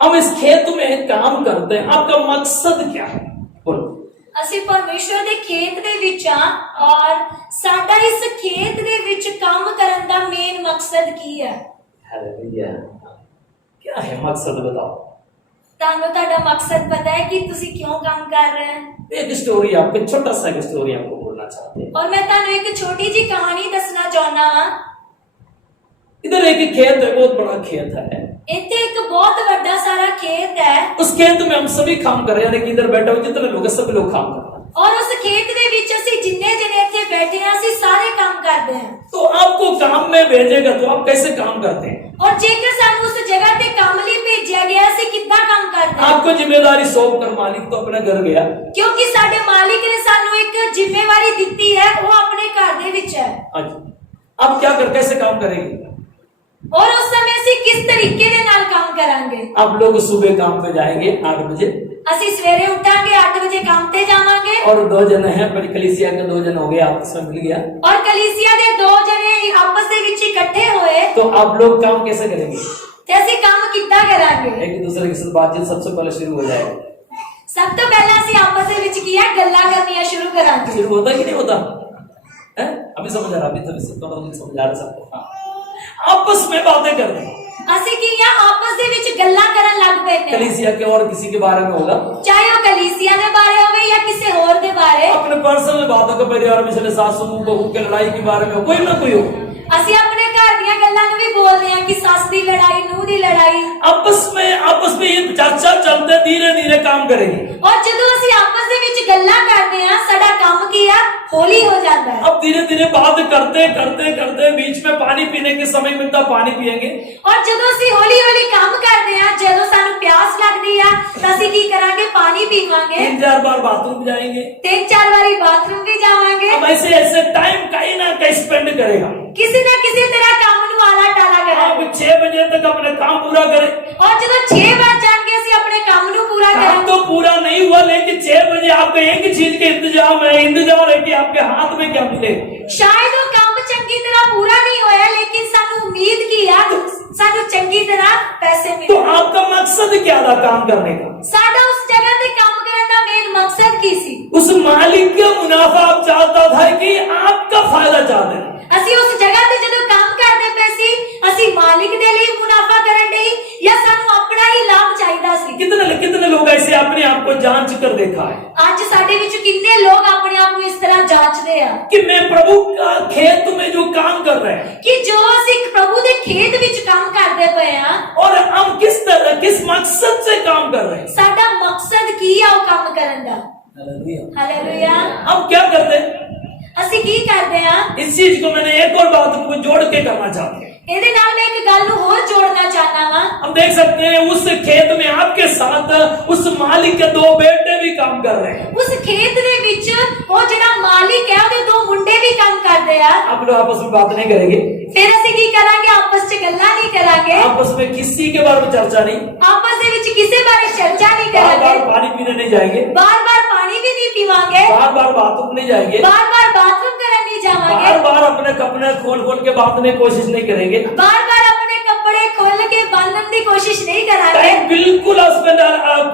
हम इस खेत में काम करते हैं, आपका मकसद क्या है? बोलो। ਅਸੀਂ ਪਰਮੇਸ਼ਵਰ ਦੇ ਖੇਤ ਦੇ ਵਿੱਚ ਆ ਔਰ ਸਾਡਾ ਇਸ ਖੇਤ ਦੇ ਵਿੱਚ ਕੰਮ ਕਰਨ ਦਾ ਮੇਨ ਮਕਸਦ ਕੀ ਹੈ? हालेलुया। क्या है मकसद बताओ। ਤੁਹਾਨੂੰ ਤੁਹਾਡਾ ਮਕਸਦ ਪਤਾ ਹੈ ਕਿ ਤੁਸੀਂ ਕਿਉਂ ਕੰਮ ਕਰ ਰਹੇ ਹੋ? एक स्टोरी आपको, छोटा सा एक स्टोरी आपको बोलना चाहते हैं। ਔਰ ਮੈਂ ਤੁਹਾਨੂੰ ਇੱਕ ਛੋਟੀ ਜੀ ਕਹਾਣੀ ਦੱਸਣਾ ਚਾਹੁੰਦਾ ਹਾਂ। इधर एक खेत है, बहुत बड़ा खेत है। ਇੱਥੇ ਇੱਕ ਬਹੁਤ ਵੱਡਾ ਸਾਰਾ ਖੇਤ ਹੈ उस खेत में हम सभी काम कर रहे हैं, यानी कि इधर बैठे हुए जितने लोग हैं सभी लोग काम कर रहे हैं। ਔਰ ਉਸ ਖੇਤ ਦੇ ਵਿੱਚ ਅਸੀਂ ਜਿੰਨੇ ਜਣੇ ਇੱਥੇ ਬੈਠੇ ਹਾਂ ਅਸੀਂ ਸਾਰੇ ਕੰਮ ਕਰਦੇ ਹਾਂ। तो आपको काम में भेजेगा तो आप कैसे काम करते हैं? ਔਰ ਜੇਕਰ ਸਾਨੂੰ ਉਸ ਜਗ੍ਹਾ ਤੇ ਕੰਮ ਲਈ ਭੇਜਿਆ ਗਿਆ ਅਸੀਂ ਕਿੱਦਾਂ ਕੰਮ ਕਰਦੇ ਹਾਂ? आपको जिम्मेदारी सौंप कर मालिक तो अपने घर गया। ਕਿਉਂਕਿ ਸਾਡੇ ਮਾਲਿਕ ਨੇ ਸਾਨੂੰ ਇੱਕ ਜ਼ਿੰਮੇਵਾਰੀ ਦਿੱਤੀ ਹੈ, ਉਹ ਆਪਣੇ ਘਰ ਦੇ ਵਿੱਚ ਹੈ। आप क्या कर कैसे काम करेंगे? ਔਰ ਉਸ ਸਮੇਂ ਅਸੀਂ ਕਿਸ ਤਰੀਕੇ ਦੇ ਨਾਲ ਕੰਮ ਕਰਾਂਗੇ? आप लोग सुबह काम पे जाएंगे 8 बजे ਅਸੀਂ ਸਵੇਰੇ ਉੱਠਾਂਗੇ 8 ਵਜੇ ਕੰਮ ਤੇ ਜਾਵਾਂਗੇ और 2 जन हैं, बड़ी कलीसिया के 2 जन हो गए, आपस में मिल गया। ਔਰ ਕਲੀਸਿया ਦੇ 2 ਜਣੇ ਆਪਸ ਦੇ ਵਿੱਚ ਇਕੱਠੇ ਹੋਏ तो आप लोग काम कैसे करेंगे? ਤੇ ਅਸੀਂ ਕੰਮ ਕਿੱਦਾਂ ਕਰਾਂਗੇ? एक दूसरे के साथ बातचीत सबसे पहले शुरू हो जाएगा। ਸਭ ਤੋਂ ਪਹਿਲਾਂ ਅਸੀਂ ਆਪਸ ਦੇ ਵਿੱਚ ਕੀ ਹੈ ਗੱਲਾਂ ਕਰਨੀਆਂ ਸ਼ੁਰੂ ਕਰਾਂਗੇ। शुरू होता कि नहीं होता है? अभी समझ आ रहा, अभी थोड़ी सी थोड़ा समझ आ रहा सबको। हाँ, आपस में बातें करते हैं। ਅਸੀਂ ਕੀ ਆ ਆਪਸ ਦੇ ਵਿੱਚ ਗੱਲਾਂ ਕਰਨ ਲੱਗ ਪਏ ਨੇ, कलीसिया के और किसी के बारे में होगा, ਚਾਹੇ ਉਹ ਕਲੀਸਿया ਦੇ ਬਾਰੇ ਹੋਵੇ ਜਾਂ ਕਿਸੇ ਹੋਰ ਦੇ ਬਾਰੇ। अपने पर्सनल बातों के परिवार में चले, सासू बहू के लड़ाई के बारे में हो, कोई ना कोई हो। ਅਸੀਂ ਆਪਣੇ ਘਰ ਦੀਆਂ ਗੱਲਾਂ ਨੂੰ ਵੀ ਬੋਲਦੇ ਹਾਂ ਕਿ ਸੱਸ ਦੀ ਲੜਾਈ, ਨੂੰਹ ਦੀ ਲੜਾਈ। आपस में ये चर्चा चलते धीरे धीरे काम करेगी। ਔਰ ਜਦੋਂ ਅਸੀਂ ਆਪਸ ਦੇ ਵਿੱਚ ਗੱਲਾਂ ਕਰਦੇ ਹਾਂ ਸਾਡਾ ਕੰਮ ਕੀ ਆ ਹੌਲੀ ਹੋ ਜਾਂਦਾ ਹੈ। अब धीरे धीरे बात करते करते करते बीच में पानी पीने के समय मिलता पानी पिएंगे। ਔਰ ਜਦੋਂ ਅਸੀਂ ਹੌਲੀ ਹੌਲੀ ਕੰਮ ਕਰਦੇ ਹਾਂ ਜਦੋਂ ਸਾਨੂੰ ਪਿਆਸ ਲੱਗਦੀ ਆ ਤਾਂ ਅਸੀਂ ਕੀ ਕਰਾਂਗੇ? ਪਾਣੀ ਪੀਵਾਂਗੇ। 3-4 बार बाथरूम जाएंगे। 3-4 ਵਾਰੀ ਬਾਥਰੂਮ ਵੀ ਜਾਵਾਂਗੇ। अब ऐसे ऐसे टाइम कहीं ना कहीं स्पेंड करेगा। ਕਿਸੇ ਨਾ ਕਿਸੇ ਤਰ੍ਹਾਂ ਕੰਮ ਨੂੰ ਆਲਾ ਟਾਲਾ आप ਕਰਾਂਗੇ। 6 बजे तक अपने काम पूरा करें। ਔਰ ਜਦੋਂ 6 ਵਜ ਜਾਣਗੇ ਅਸੀਂ ਆਪਣੇ ਕੰਮ ਨੂੰ ਪੂਰਾ काम ਕਰਾਂਗੇ। तो पूरा नहीं हुआ, लेकिन 6 बजे आपको एक चीज के इंतजार है कि आपके हाथ में क्या मिले। ਸ਼ਾਇਦ ਉਹ ਕੰਮ ਚੰਗੀ ਤਰ੍ਹਾਂ ਪੂਰਾ ਨਹੀਂ ਹੋਇਆ ਲੇਕਿਨ ਸਾਨੂੰ ਉਮੀਦ ਕੀ ਆ ਸਾਨੂੰ ਚੰਗੀ ਤਰ੍ਹਾਂ ਪੈਸੇ तो ਮਿਲੇ। आपका मकसद क्या था काम करने का? ਸਾਡਾ ਉਸ ਜਗ੍ਹਾ ਤੇ ਕੰਮ ਕਰਨ ਦਾ ਮੇਨ ਮਕਸਦ ਕੀ ਸੀ? उस मालिक का मुनाफा आप चाहता था कि आपका फायदा चाहते थे? ਅਸੀਂ ਉਸ ਜਗ੍ਹਾ ਤੇ ਜਦੋਂ ਕੰਮ ਕਰਦੇ ਪਏ ਸੀ ਅਸੀਂ ਮਾਲਿਕ ਦੇ ਲਈ ਮੁਨਾਫਾ ਕਰਨ ਲਈ ਜਾਂ ਸਾਨੂੰ ਆਪਣਾ ਹੀ ਲਾਭ ਚਾਹੀਦਾ ਸੀ? कितने लोग ऐसे अपने आप को जांच कर देखा है ਅੱਜ ਸਾਡੇ ਵਿੱਚ ਕਿੰਨੇ ਲੋਕ ਆਪਣੇ ਆਪ ਨੂੰ ਇਸ ਤਰ੍ਹਾਂ ਜਾਂਚਦੇ ਆ कि मैं प्रभु का खेत में जो काम कर रहे हैं ਕਿ ਜੋ ਅਸੀਂ ਪ੍ਰਭੂ ਦੇ ਖੇਤ ਵਿੱਚ ਕੰਮ ਕਰਦੇ ਪਏ ਆ और हम किस मकसद से काम कर रहे हैं। ਸਾਡਾ ਮਕਸਦ ਕੀ ਆ ਉਹ ਕੰਮ ਕਰਨ ਦਾ? हालेलुया। ਹਾਲੇਲੂਇਆ। हम क्या करते हैं? ਅਸੀਂ ਕੀ ਕਰਦੇ ਆ? इस चीज को मैंने एक और बात को जोड़ के करना चाहते हैं। ਇਹਦੇ ਨਾਲ ਮੈਂ ਇੱਕ ਗੱਲ ਨੂੰ ਹੋਰ ਜੋੜਨਾ ਚਾਹਨਾ ਵਾਂ। हम देख सकते हैं उस खेत में आपके साथ उस मालिक के 2 बेटे भी काम कर रहे हैं। ਉਸ ਖੇਤ ਦੇ ਵਿੱਚ ਉਹ ਜਿਹੜਾ ਮਾਲਿਕ ਹੈ ਉਹਦੇ 2 ਮੁੰਡੇ ਵੀ ਕੰਮ ਕਰਦੇ ਆ। आप लोग आपस में बात नहीं करेंगे, ਫਿਰ ਅਸੀਂ ਕੀ ਕਰਾਂਗੇ? ਆਪਸ 'ਚ ਗੱਲਾਂ नहीं ਕਰਾਂਗੇ, आपस में किसी के बारे में चर्चा नहीं, ਆਪਸ ਦੇ ਵਿੱਚ ਕਿਸੇ ਬਾਰੇ ਚਰਚਾ नहीं बार बार ਕਰਾਂਗੇ, पानी पीने नहीं जाएंगे, ਬਾਰ-ਬਾਰ ਪਾਣੀ ਵੀ नहीं ਪੀਵਾਂਗੇ, बार बार बाथरूम नहीं जाएंगे, बार-बार बाथरूम करने नहीं जावांगे, बार बार अपने कपड़े खोल खोल के बांधने की कोशिश नहीं करेंगे, बार-बार अपने कपड़े खोल के बांधने की कोशिश नहीं करांगे। टाइम बिल्कुल स्पेंड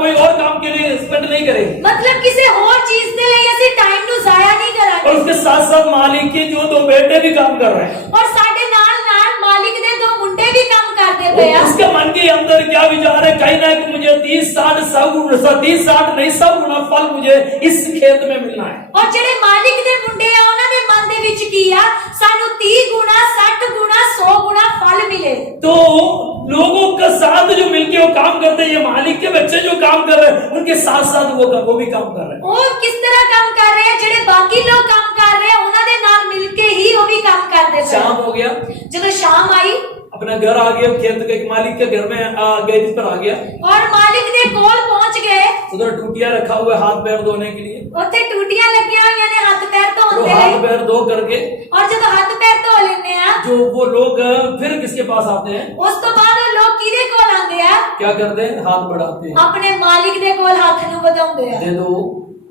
कोई और काम के लिए स्पेंड नहीं करेंगे, मतलब किसी और चीज के लिए ऐसे टाइम नु जाया नहीं और करांगे। उसके साथ साथ मालिक के जो 2 बेटे भी काम कर रहे हैं, और साडे नाल मालिक दे 2 मुंडे भी काम करते पे आ। उसके मन के अंदर क्या विचार है? कहीं ना कि मुझे 30-60 नहीं 100 गुना फल मुझे इस खेत में मिलना है। और जेड़े मालिक दे मुंडे आ उन्हां दे मन दे विच की आ सानू 30 गुना 60 गुना 100 गुना फल मिले। तो लोगों का साथ जो मिलके वो काम करते हैं, ये मालिक के बच्चे जो काम कर रहे हैं उनके साथ साथ वो भी काम कर रहे हैं। वो किस तरह काम कर रहे हैं? जेड़े बाकी लोग काम कर रहे हैं उन्हां दे नाल मिलके ही वो भी काम करदे पे। शाम हो गया, जब शाम आई अपना घर आ गया, खेत के मालिक के घर में गए, पर आ गया और मालिक दे कोल पहुंच गए। उधर टूटिया रखा हुआ है हाथ पैर धोने के लिए, ਉੱਥੇ ਟੂਟੀਆਂ ਲੱਗੀਆਂ ਹੋਈਆਂ ਨੇ ਹੱਥ ਪੈਰ ਧੋਣ तो ਦੇ हाथ ਲਈ। पैर धो करके और ਜਦੋਂ ਹੱਥ ਪੈਰ ਧੋ ਲੈਂਦੇ ਆ जो वो लोग फिर किसके पास आते हैं? ਉਸ ਤੋਂ ਬਾਅਦ ਉਹ ਲੋਕ ਕਿਹਦੇ ਕੋਲ ਆਉਂਦੇ ਆ? क्या करते हैं? हाथ बढ़ाते हैं, ਆਪਣੇ ਮਾਲਿਕ ਦੇ ਕੋਲ ਹੱਥ ਨੂੰ ਵਧਾਉਂਦੇ ਆ। दे दो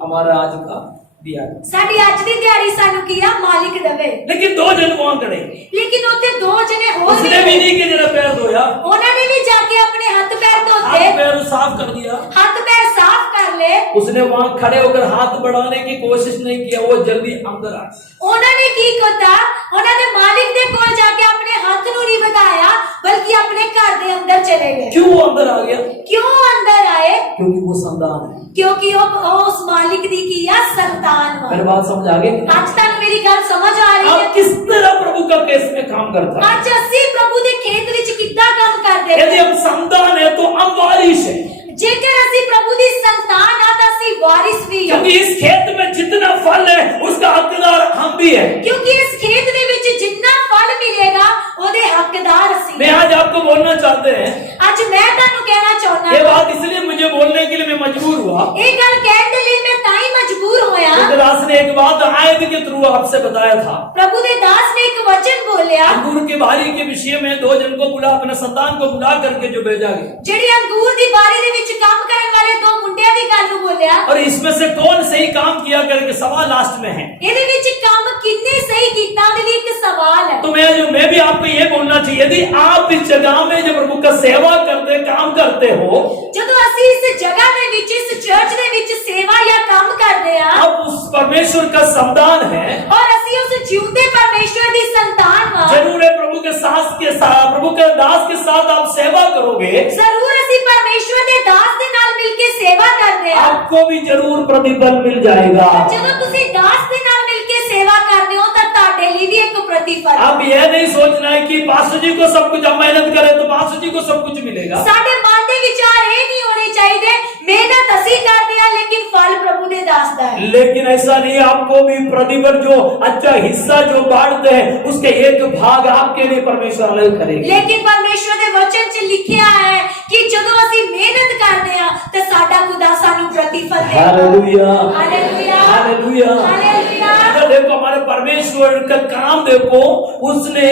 हमारा आज का दिया। ਸਾਡੀ ਅੱਜ ਦੀ ਦਿਹਾੜੀ ਸਾਨੂੰ ਕੀ ਆ? ਮਾਲਿਕ ਦੇਵੇ। लेकिन 2 जन वहां खड़े, ਲੇਕਿਨ ਉੱਥੇ 2 ਜਣੇ ਹੋਰ उसने भी नहीं कि जरा पैर धोया, ਉਹਨਾਂ ਨੇ ਵੀ ਜਾ ਕੇ ਆਪਣੇ ਹੱਥ ਪੈਰ ਧੋਤੇ। हाथ पैर साफ कर दिया, हथ पैर साफ कर ले, उसने वहां खड़े होकर हाथ बढ़ाने की कोशिश नहीं किया, वो जल्दी अंदर आ गया। उन्होंने की किया, उन्होंने मालिक दे कोल जाके अपने हाथ नू नहीं बताया, बल्कि अपने घर दे अंदर चले गए। क्यों वो अंदर आ गया? क्यों अंदर आए? क्योंकि वो संतान है। क्योंकि वो उस मालिक दी की या संतान वा। मेरी बात समझ आ गई? आज तक मेरी गल समझ आ रही है? आप किस तरह प्रभु का केस में काम करता है? आज असी प्रभु दे खेत विच किद्दां काम करदे? यदि हम संतान है तो हम वारिस है, जेकर असी प्रभु दी संतान आ तां असी वारिस भी हां। क्योंकि इस खेत में जितना फल है उसका हकदार हम भी है। क्योंकि इस खेत दे विच जितना फल मिलेगा ओदे हकदार असी। मैं आज आपको बोलना चाहते हैं, आज मैं तानू कहना चाहना ये बात इसलिए मुझे बोलने के लिए मैं मजबूर हुआ। एक गल कहने के लिए मैं ताई मजबूर होया। दास ने एक बात आयत के थ्रू आपसे बताया था। प्रभु दे दास ने एक वचन बोलिया, अंगूर की बारी के विषय में 2 जन को बुला, अपने संतान को बुला करके जो भेजा गया, जेड़ी अंगूर दी बारी दे विच काम करने वाले 2 मुंडिया दी गल नू बोलिया। और इसमें से कौन सही काम किया करके सवाल लास्ट में है। ਇਹਦੇ ਵਿੱਚ ਕੰਮ किन्ने सही कीता ਉਹਦੇ ਲਈ ਇੱਕ सवाल है। तो मैं भी आपको ये बोलना चाहिए, यदि आप इस जगह में जब प्रभु का सेवा करते काम करते हो, ਜਦੋਂ ਅਸੀਂ ਇਸ ਜਗ੍ਹਾ ਦੇ ਵਿੱਚ ਇਸ ਚਰਚ ਦੇ ਵਿੱਚ ਸੇਵਾ ਜਾਂ ਕੰਮ ਕਰਦੇ ਆ, आप उस परमेश्वर का संतान है, और ਅਸੀਂ ਉਸ ਜਿਉਂਦੇ ਪਰਮੇਸ਼ਵਰ ਦੀ ਸੰਤਾਨ ਵਾ, जरूर है प्रभु के साथ प्रभु के दास के साथ आप सेवा करोगे, ਜ਼ਰੂਰ ਅਸੀਂ ਪਰਮੇਸ਼ਵਰ ਦੇ ਦਾਸ ਦੇ ਨਾਲ ਮਿਲ ਕੇ ਸੇਵਾ ਕਰਦੇ ਆ। आपको भी जरूर प्रतिफल मिल जाएगा। ਜਦੋਂ ਤੁਸੀਂ ਦਾਸ ਦੇ ਨਾਲ ਮਿਲ ਕੇ ਸੇਵਾ ਕਰਦੇ ਹੋ ਤਾਂ ਤੁਹਾਡੇ ਲਈ ਵੀ ਇੱਕ प्रतिफल। अब यह नहीं सोचना है कि पास्टर जी को सब कुछ, हम मेहनत करें तो पास्टर जी को सब कुछ मिलेगा। ਸਾਡੇ ਮਨ ਦੇ ਵਿਚਾਰ ਇਹ ਨਹੀਂ ਹੋਣੇ ਚਾਹੀਦੇ ਮਿਹਨਤ ਅਸੀਂ ਕਰਦੇ ਆ ਲੇਕਿन फल प्रभु दे दास दा है। लेकिन ऐसा नहीं, आपको भी प्रतिफल जो अच्छा हिस्सा जो बांटते हैं उसके एक भाग आपके लिए परमेश्वर अलग करेगा। लेकिन परमेश्वर दे वचन च लिखिया है कि ਜਦੋਂ ਅਸੀਂ ਮਿਹਨਤ ਕਰਦੇ ਆ ਤੇ ਸਾਡਾ ਖੁਦਾ ਸਾਨੂੰ प्रतिफल देगा। Hallelujah, hallelujah, hallelujah, hallelujah. देखो हमारे परमेश्वर का काम देखो, उसने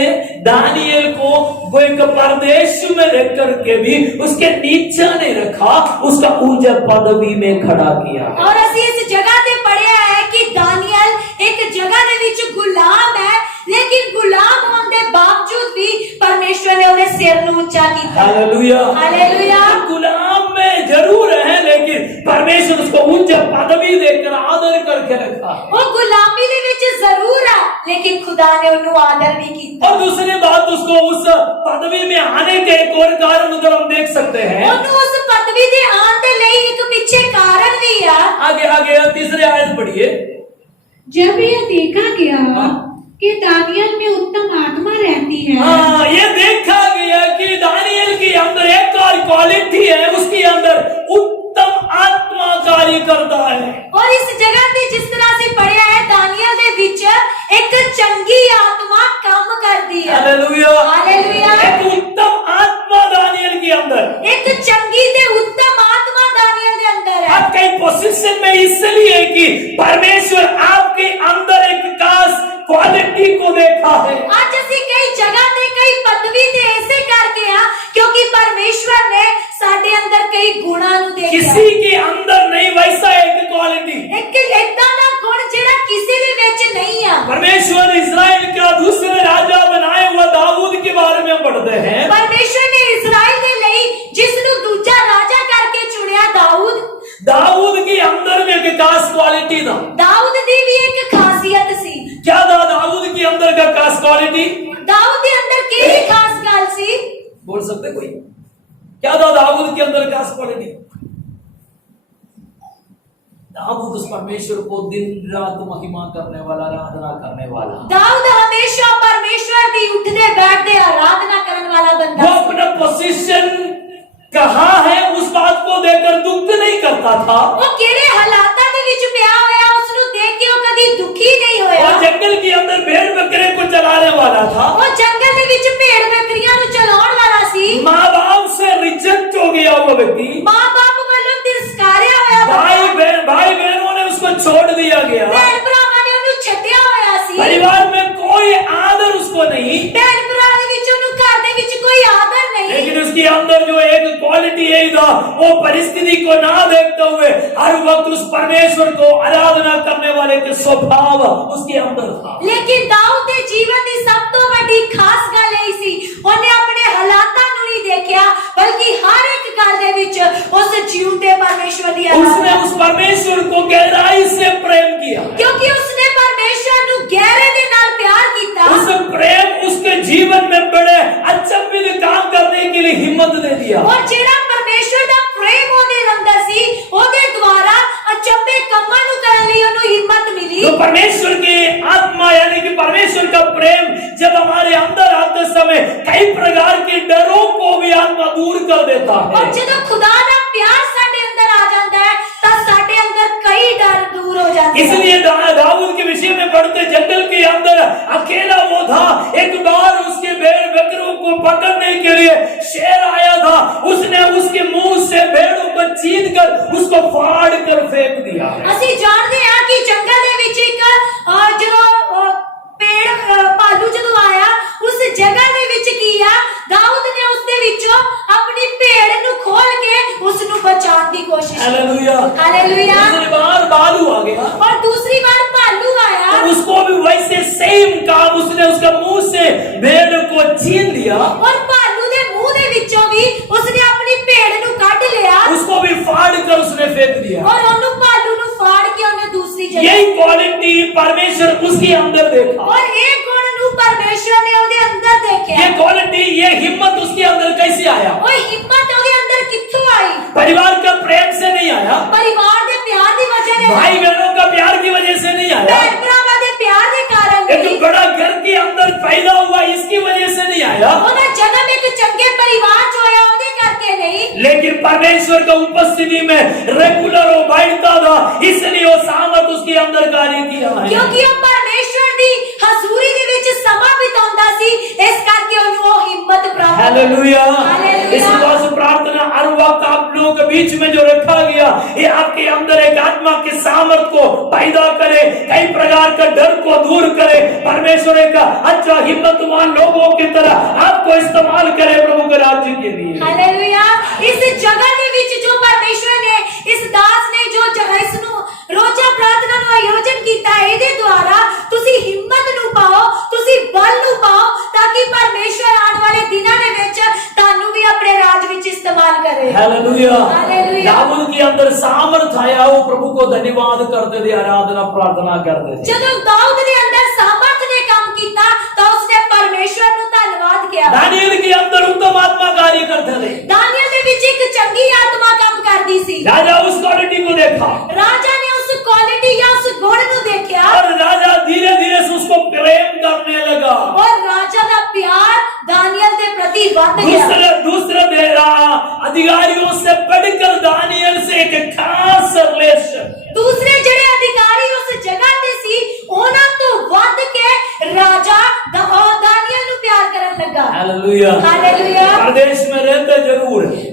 दानियल को वो एक परदेश में रह करके भी उसके नीचे नहीं रखा, उसका ऊंचा पदवी में खड़ा किया। और ਅਸੀਂ इस जगह ते पढ़िया है कि दानियल एक जगह दे विच गुलाम है, लेकिन गुलाम होने के बावजूद भी परमेश्वर ने उन्हें सिर नु ऊंचा किया। Hallelujah, hallelujah. गुलाम में जरूर है लेकिन परमेश्वर उसको ऊंचा पदवी देकर आदर करके रखा। वो गुलामी दे विच जरूर है लेकिन खुदा ने उन्हें आदर भी किया। और दूसरी बात, उसको उस पदवी में आने के एक और कारण उधर हम देख सकते हैं। उन्हें उस पदवी दे आने दे लई एक पीछे कारण भी है। आगे आगे तीसरे आयत पढ़िए। जब यह देखा गया कि दानियल में उत्तम आत्मा रहती है, हाँ, ये देखा गया कि दानियल के अंदर एक और क्वालिटी है, उसके अंदर उत्तम आत्मा कार्य करता है। और इस जगह ते जिस तरह से पढ़िया है दानियल दे विच एक चंगी आत्मा काम करती है। Hallelujah, hallelujah. एक उत्तम आत्मा दानियल के अंदर, एक चंगी ते उत्तम आत्मा दानियल दे अंदर है। आप कई पोजीशन में इसलिए कि परमेश्वर आपके अंदर एक खास क्वालिटी को देखा है। आज ਅਸੀਂ कई जगह ते कई पदवी ते ऐसे करके आ क्योंकि परमेश्वर ने साडे अंदर कई गुणां नु देखा। किसी के अंदर नहीं वैसा एक क्वालिटी। एक ऐसा दा गुण जेड़ा किसी दे विच नहीं है। परमेश्वर ने इस्राएल का दूसरे राजा बनाए हुआ दाऊद के बारे में पढ़ते हैं। परमेश्वर ने इस्राएल दे लई जिस नु दूजा राजा करके चुनिया दाऊद के अंदर में एक खास क्वालिटी था। दाऊद दी भी एक खासियत सी। क्या था दाऊद के अंदर का खास क्वालिटी? दाऊद के अंदर केड़ी खास गल सी? बोल सकते कोई? क्या था दाऊद के अंदर खास क्वालिटी? दाऊद उस परमेश्वर को दिन रात महिमा करने वाला, आराधना करने वाला। दाऊद हमेशा परमेश्वर दी उठदे बैठदे आराधना करने वाला बंदा। वो अपना पोजीशन कहाँ है उस बात को देखकर दुख नहीं करता था। वो केड़े हालातां दे विच पिया होया उसनु देख के वो कदी दुखी नहीं होया। और जंगल के अंदर भेड़ बकरे को चलाने वाला था। वो जंगल दे विच भेड़ बकरियां नु चलाउण वाला सी। माँ बाप से रिजेक्ट हो गया वो व्यक्ति। माँ बाप वालों तिरस्कारिया होया। भाई बहनों ने उसको छोड़ दिया गया। भैन भरावां ने उन्हें छड्डिया होया सी। परिवार में कोई आदर उसको नहीं। भैन भरा दे विच उन्हें घर दे विच कोई आदर नहीं। लेकिन उसके अंदर जो एक क्वालिटी यही था, वो परिस्थिति को ना देखते हुए हर वक्त उस परमेश्वर को आराधना करने वाले के स्वभाव उसके अंदर था। लेकिन दाऊद के जीवन की सब तो बड़ी खास गल यही सी, उन्हें अपने हालातां नूं नहीं देखा बल्कि हर एक गल दे विच उस परमेश्वर दी उसने आराधना उस परमेश्वर को गहराई से प्रेम किया। क्योंकि उसने परमेश्वर ਨੂੰ गहरे ਦੇ ਨਾਲ प्यार ਕੀਤਾ उस प्रेम उसके जीवन में बड़े अचंभित काम करने के लिए हिम्मत दे दिया। और ਜਿਹੜਾ परमेश्वर ਦਾ ਪ੍ਰੇਮ ਉਹਦੇ ਅੰਦਰ ਸੀ ਉਹਦੇ ਦੁਆਰਾ ਅਚੰਭੇ ਕੰਮਾਂ ਨੂੰ ਕਰਨ ਲਈ ਉਹਨੂੰ ਹਿੰਮਤ ਮਿਲੀ। तो परमेश्वर की आत्मा यानी कि परमेश्वर का प्रेम जब हमारे अंदर आते समय कई प्रकार के डरों को भी आत्मा दूर कर देता और है। ਜਦੋਂ ਖੁਦਾ ਦਾ ਪਿਆਰ ਸਾਡੇ ਅੰਦਰ आ जाता है ਤਾਂ ਸਾਡੇ ਅੰਦਰ कई डर दूर हो जाते हैं। इसलिए दाऊद के विषय में पढ़ते जंगल के अंदर अकेला वो था, एक बार उसके भेड़ बकरों को पकड़ने के लिए शेर आया था, उसने उसके मुंह से भेड़ों को छीन कर उसको फाड़ कर फेंक दिया है। ਅਸੀਂ ਜਾਣਦੇ ਹਾਂ ਕਿ ਜੰਗਲ ਦੇ ਵਿੱਚ ਇੱਕ ਜਦੋਂ ਪੇੜ ਭਾਲੂ ਜਦੋਂ ਆਇਆ ਉਸ ਜਗ੍ਹਾ ਦੇ ਵਿੱਚ ਕੀ ਆ ਦਾਊਦ ਨੇ ਉਸ ਦੇ ਵਿੱਚੋਂ ਆਪਣੀ ਭੇਡ ਨੂੰ ਖੋਲ ਕੇ ਉਸ ਨੂੰ ਬਚਾਉਣ ਦੀ ਕੋਸ਼ਿਸ਼ ਕੀਤੀ। हालेलुया। हालेलुया। दूसरी बार भालू आ गया और दूसरी बार भालू आया तो उसको भी वैसे सेम काम, उसने उसका मुंह से भेड़ को छीन लिया, और भालू ਦੇ ਮੂੰਹ ਦੇ ਵਿੱਚੋਂ ਵੀ ਉਸਨੇ ਆਪਣੀ ਭੇਡ ਨੂੰ ਕੱਢ ਲਿਆ उसको भी फाड़ कर उसने फेंक दिया। और ਉਹਨੂੰ ਭਾਲੂ ਨੂੰ ਫਾੜ ਕੇ ਉਹਨੇ ਦੂਸਰੀ ਜਗ੍ਹਾ यही क्वालिटी परमेश्वर उसके अंदर देखा। और ਇਹ ਗੁਣ ਨੂੰ ਪਰਮੇਸ਼ਵਰ ਨੇ ਉਹਦੇ ਅੰਦਰ ਦੇਖਿਆ। ये क्वालिटी, ये हिम्मत उसके अंदर कैसे आया? ਉਹ ਹਿੰਮਤ ਉਹਦੇ ਅੰਦਰ ਕਿੱਥੋਂ ਆਈ? परिवार का प्रेम से नहीं आया, ਪਰਿਵਾਰ ਦੇ ਪਿਆਰ ਦੀ ਵਜ੍ਹਾ ਨਾਲ भाई बहनों का प्यार की वजह से नहीं आया, ਭੈਣ ਭਰਾਵਾਂ ਦੇ ਪਿਆਰ ਦੇ ਕਾਰਨ एक ਨਹੀਂ। बड़ा घर के अंदर पैदा हुआ इसकी वजह से नहीं आया, ਉਹਦਾ ਜਨਮ ਇੱਕ ਚੰਗੇ ਪਰਿਵਾਰ ਚ ਹੋਇਆ ਉਹਦੇ ਕਰਕੇ ਨਹੀਂ। लेकिन परमेश्वर का उपस्थिति में रेगुलर वो बैठता था, इसलिए वो सामर्थ उसके अंदर कार्य किया है। ਕਿਉਂਕਿ ਉਹ ਪਰਮੇਸ਼ਵਰ ਦੀ ਹਜ਼ੂਰੀ ਦੇ ਵਿੱਚ ਸਮਾਂ ਬਿਤਾਉਂਦਾ ਸੀ, ਇਸ ਕਰਕੇ ਉਹਨੂੰ ਉਹ ਹਿੰਮਤ ਪ੍ਰਾਪਤ ਹੋਈ। हालेलुया। हालेलुया। इस बात से प्रार्थना हर वक्त आप लोगों के बीच में जो रखा गया, ये आपके अंदर एक आत्मा के सामर्थ को पैदा करे, कई प्रकार का डर को दूर करे, परमेश्वर का अच्छा हिम्मतवान लोगों की तरह आपको इस्तेमाल करे प्रभु के राज्य के लिए। ਹਾਲੇਲੂਇਆ। ਇਸ ਜਗ੍ਹਾ ਦੇ ਵਿੱਚ ਜੋ ਪਰਮੇਸ਼ਵਰ ਨੇ ਇਸ ਦਾਸ ਨੇ ਜੋ ਇਸ ਨੂੰ ਰੋਜ਼ਾ ਪ੍ਰਾਰਥਨਾ ਨੂੰ ਆਯੋਜਨ ਕੀਤਾ, ਇਹਦੇ ਦੁਆਰਾ ਤੁਸੀਂ ਹਿੰਮਤ ਨੂੰ ਪਾਓ, ਤੁਸੀਂ ਬਲ ਨੂੰ ਪਾਓ, ਤਾਂ ਕਿ ਪਰਮੇਸ਼ਵਰ ਆਉਣ ਵਾਲੇ ਦਿਨਾਂ ਦੇ ਵਿੱਚ ਤੁਹਾਨੂੰ ਵੀ ਆਪਣੇ ਰਾਜ ਵਿੱਚ इस्तेमाल करे। हालेलुया। हालेलुया। दाऊद के अंदर सामर्थ आया, वो प्रभु को धन्यवाद करते थे, आराधना प्रार्थना करते थे। ਜਦੋਂ ਦਾਊਦ ਦੇ ਅੰਦਰ ਸਾਮਰਥ ਨੇ ਕੰਮ ਕੀਤਾ ਤਾਂ ਉਸਨੇ ਪਰਮੇਸ਼ਵਰ ਨੂੰ ਧੰਨਵਾਦ ਕਿਹਾ। दानियेल के अंदर उत्तम आत्मा कार्य करते थे। ਦਾਨੀਏਲ ਦੇ ਵਿੱਚ ਇੱਕ ਚੰਗੀ ਆਤਮਾ ਕੰਮ ਕਰਦੀ ਸੀ। राजा उस क्वालिटी को देखा ਰਾਜਾ ਨੇ ਉਸ ਕੁਆਲਿਟੀ ਜਾਂ ਉਸ ਗੁਣ ਨੂੰ ਦੇਖਿਆ और राजा धीरे धीरे से उसको प्रेम करने लगा। और राजा का प्यार दानियल के प्रति बढ़ गया। दूसरे अधिकारियों से बढ़कर दानियल से एक खास रिलेशन, दूसरे जड़े अधिकारी उस जगह ते सी ओना तो वध के राजा दानियल नु प्यार करन लगा। हालेलुया। हालेलुया। परदेश में रहते जरूर है,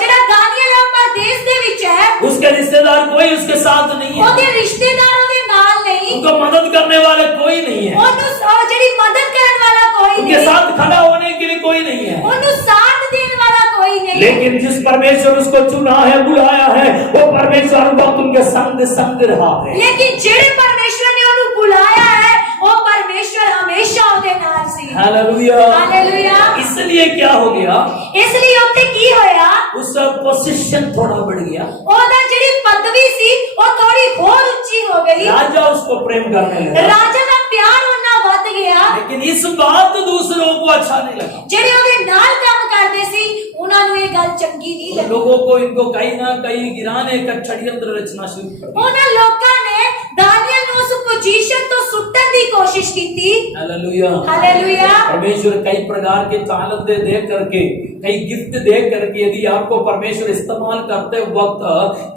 जड़ा दानियल परदेश दे विच है, उसके रिश्तेदार कोई उसके साथ नहीं है, ओदे रिश्तेदार ओदे नाल नहीं, उनको मदद करने वाले कोई नहीं है, ओनु जड़ी मदद करन वाला कोई उनके नहीं, साथ खड़ा होने के लिए कोई नहीं है। ओनु साथ देने वाला कोई नहीं। लेकिन जिस परमेश्वर उसको चुना है, बुलाया है, वो परमेश्वर वक्त उनके संग रहा है। लेकिन जेड़े परमेश्वर ने ओनु बुलाया है वो परमेश्वर हमेशा ओदे नाल सी। हालेलुया। हालेलुया। इसलिए क्या हो गया, इसलिए उत्ते की होया, उसका पोजीशन थोड़ा बढ़ गया, ओदा जेड़ी पदवी सी वो थोड़ी और ऊंची हो गई, राजा उसको प्रेम करने लगा। राजा का प्यार होना बढ़ गया। लेकिन इस बात दूसरों को अच्छा नहीं लगा, जेड़े ओदे नाल काम करदे सी उन्हां नु ये गल चंगी नहीं लगी। लोगों को इनको कहीं ना कहीं गिराने का षड्यंत्र रचना शुरू कर दिया। उन्हां लोकां ने दानियल नु उस पोजीशन तो सुट्टन दी कोशिश की थी। हालेलुया। हालेलुया। परमेश्वर कई प्रकार के तालत दे करके, कई गिफ्ट दे करके, यदि आपको परमेश्वर इस्तेमाल करते वक्त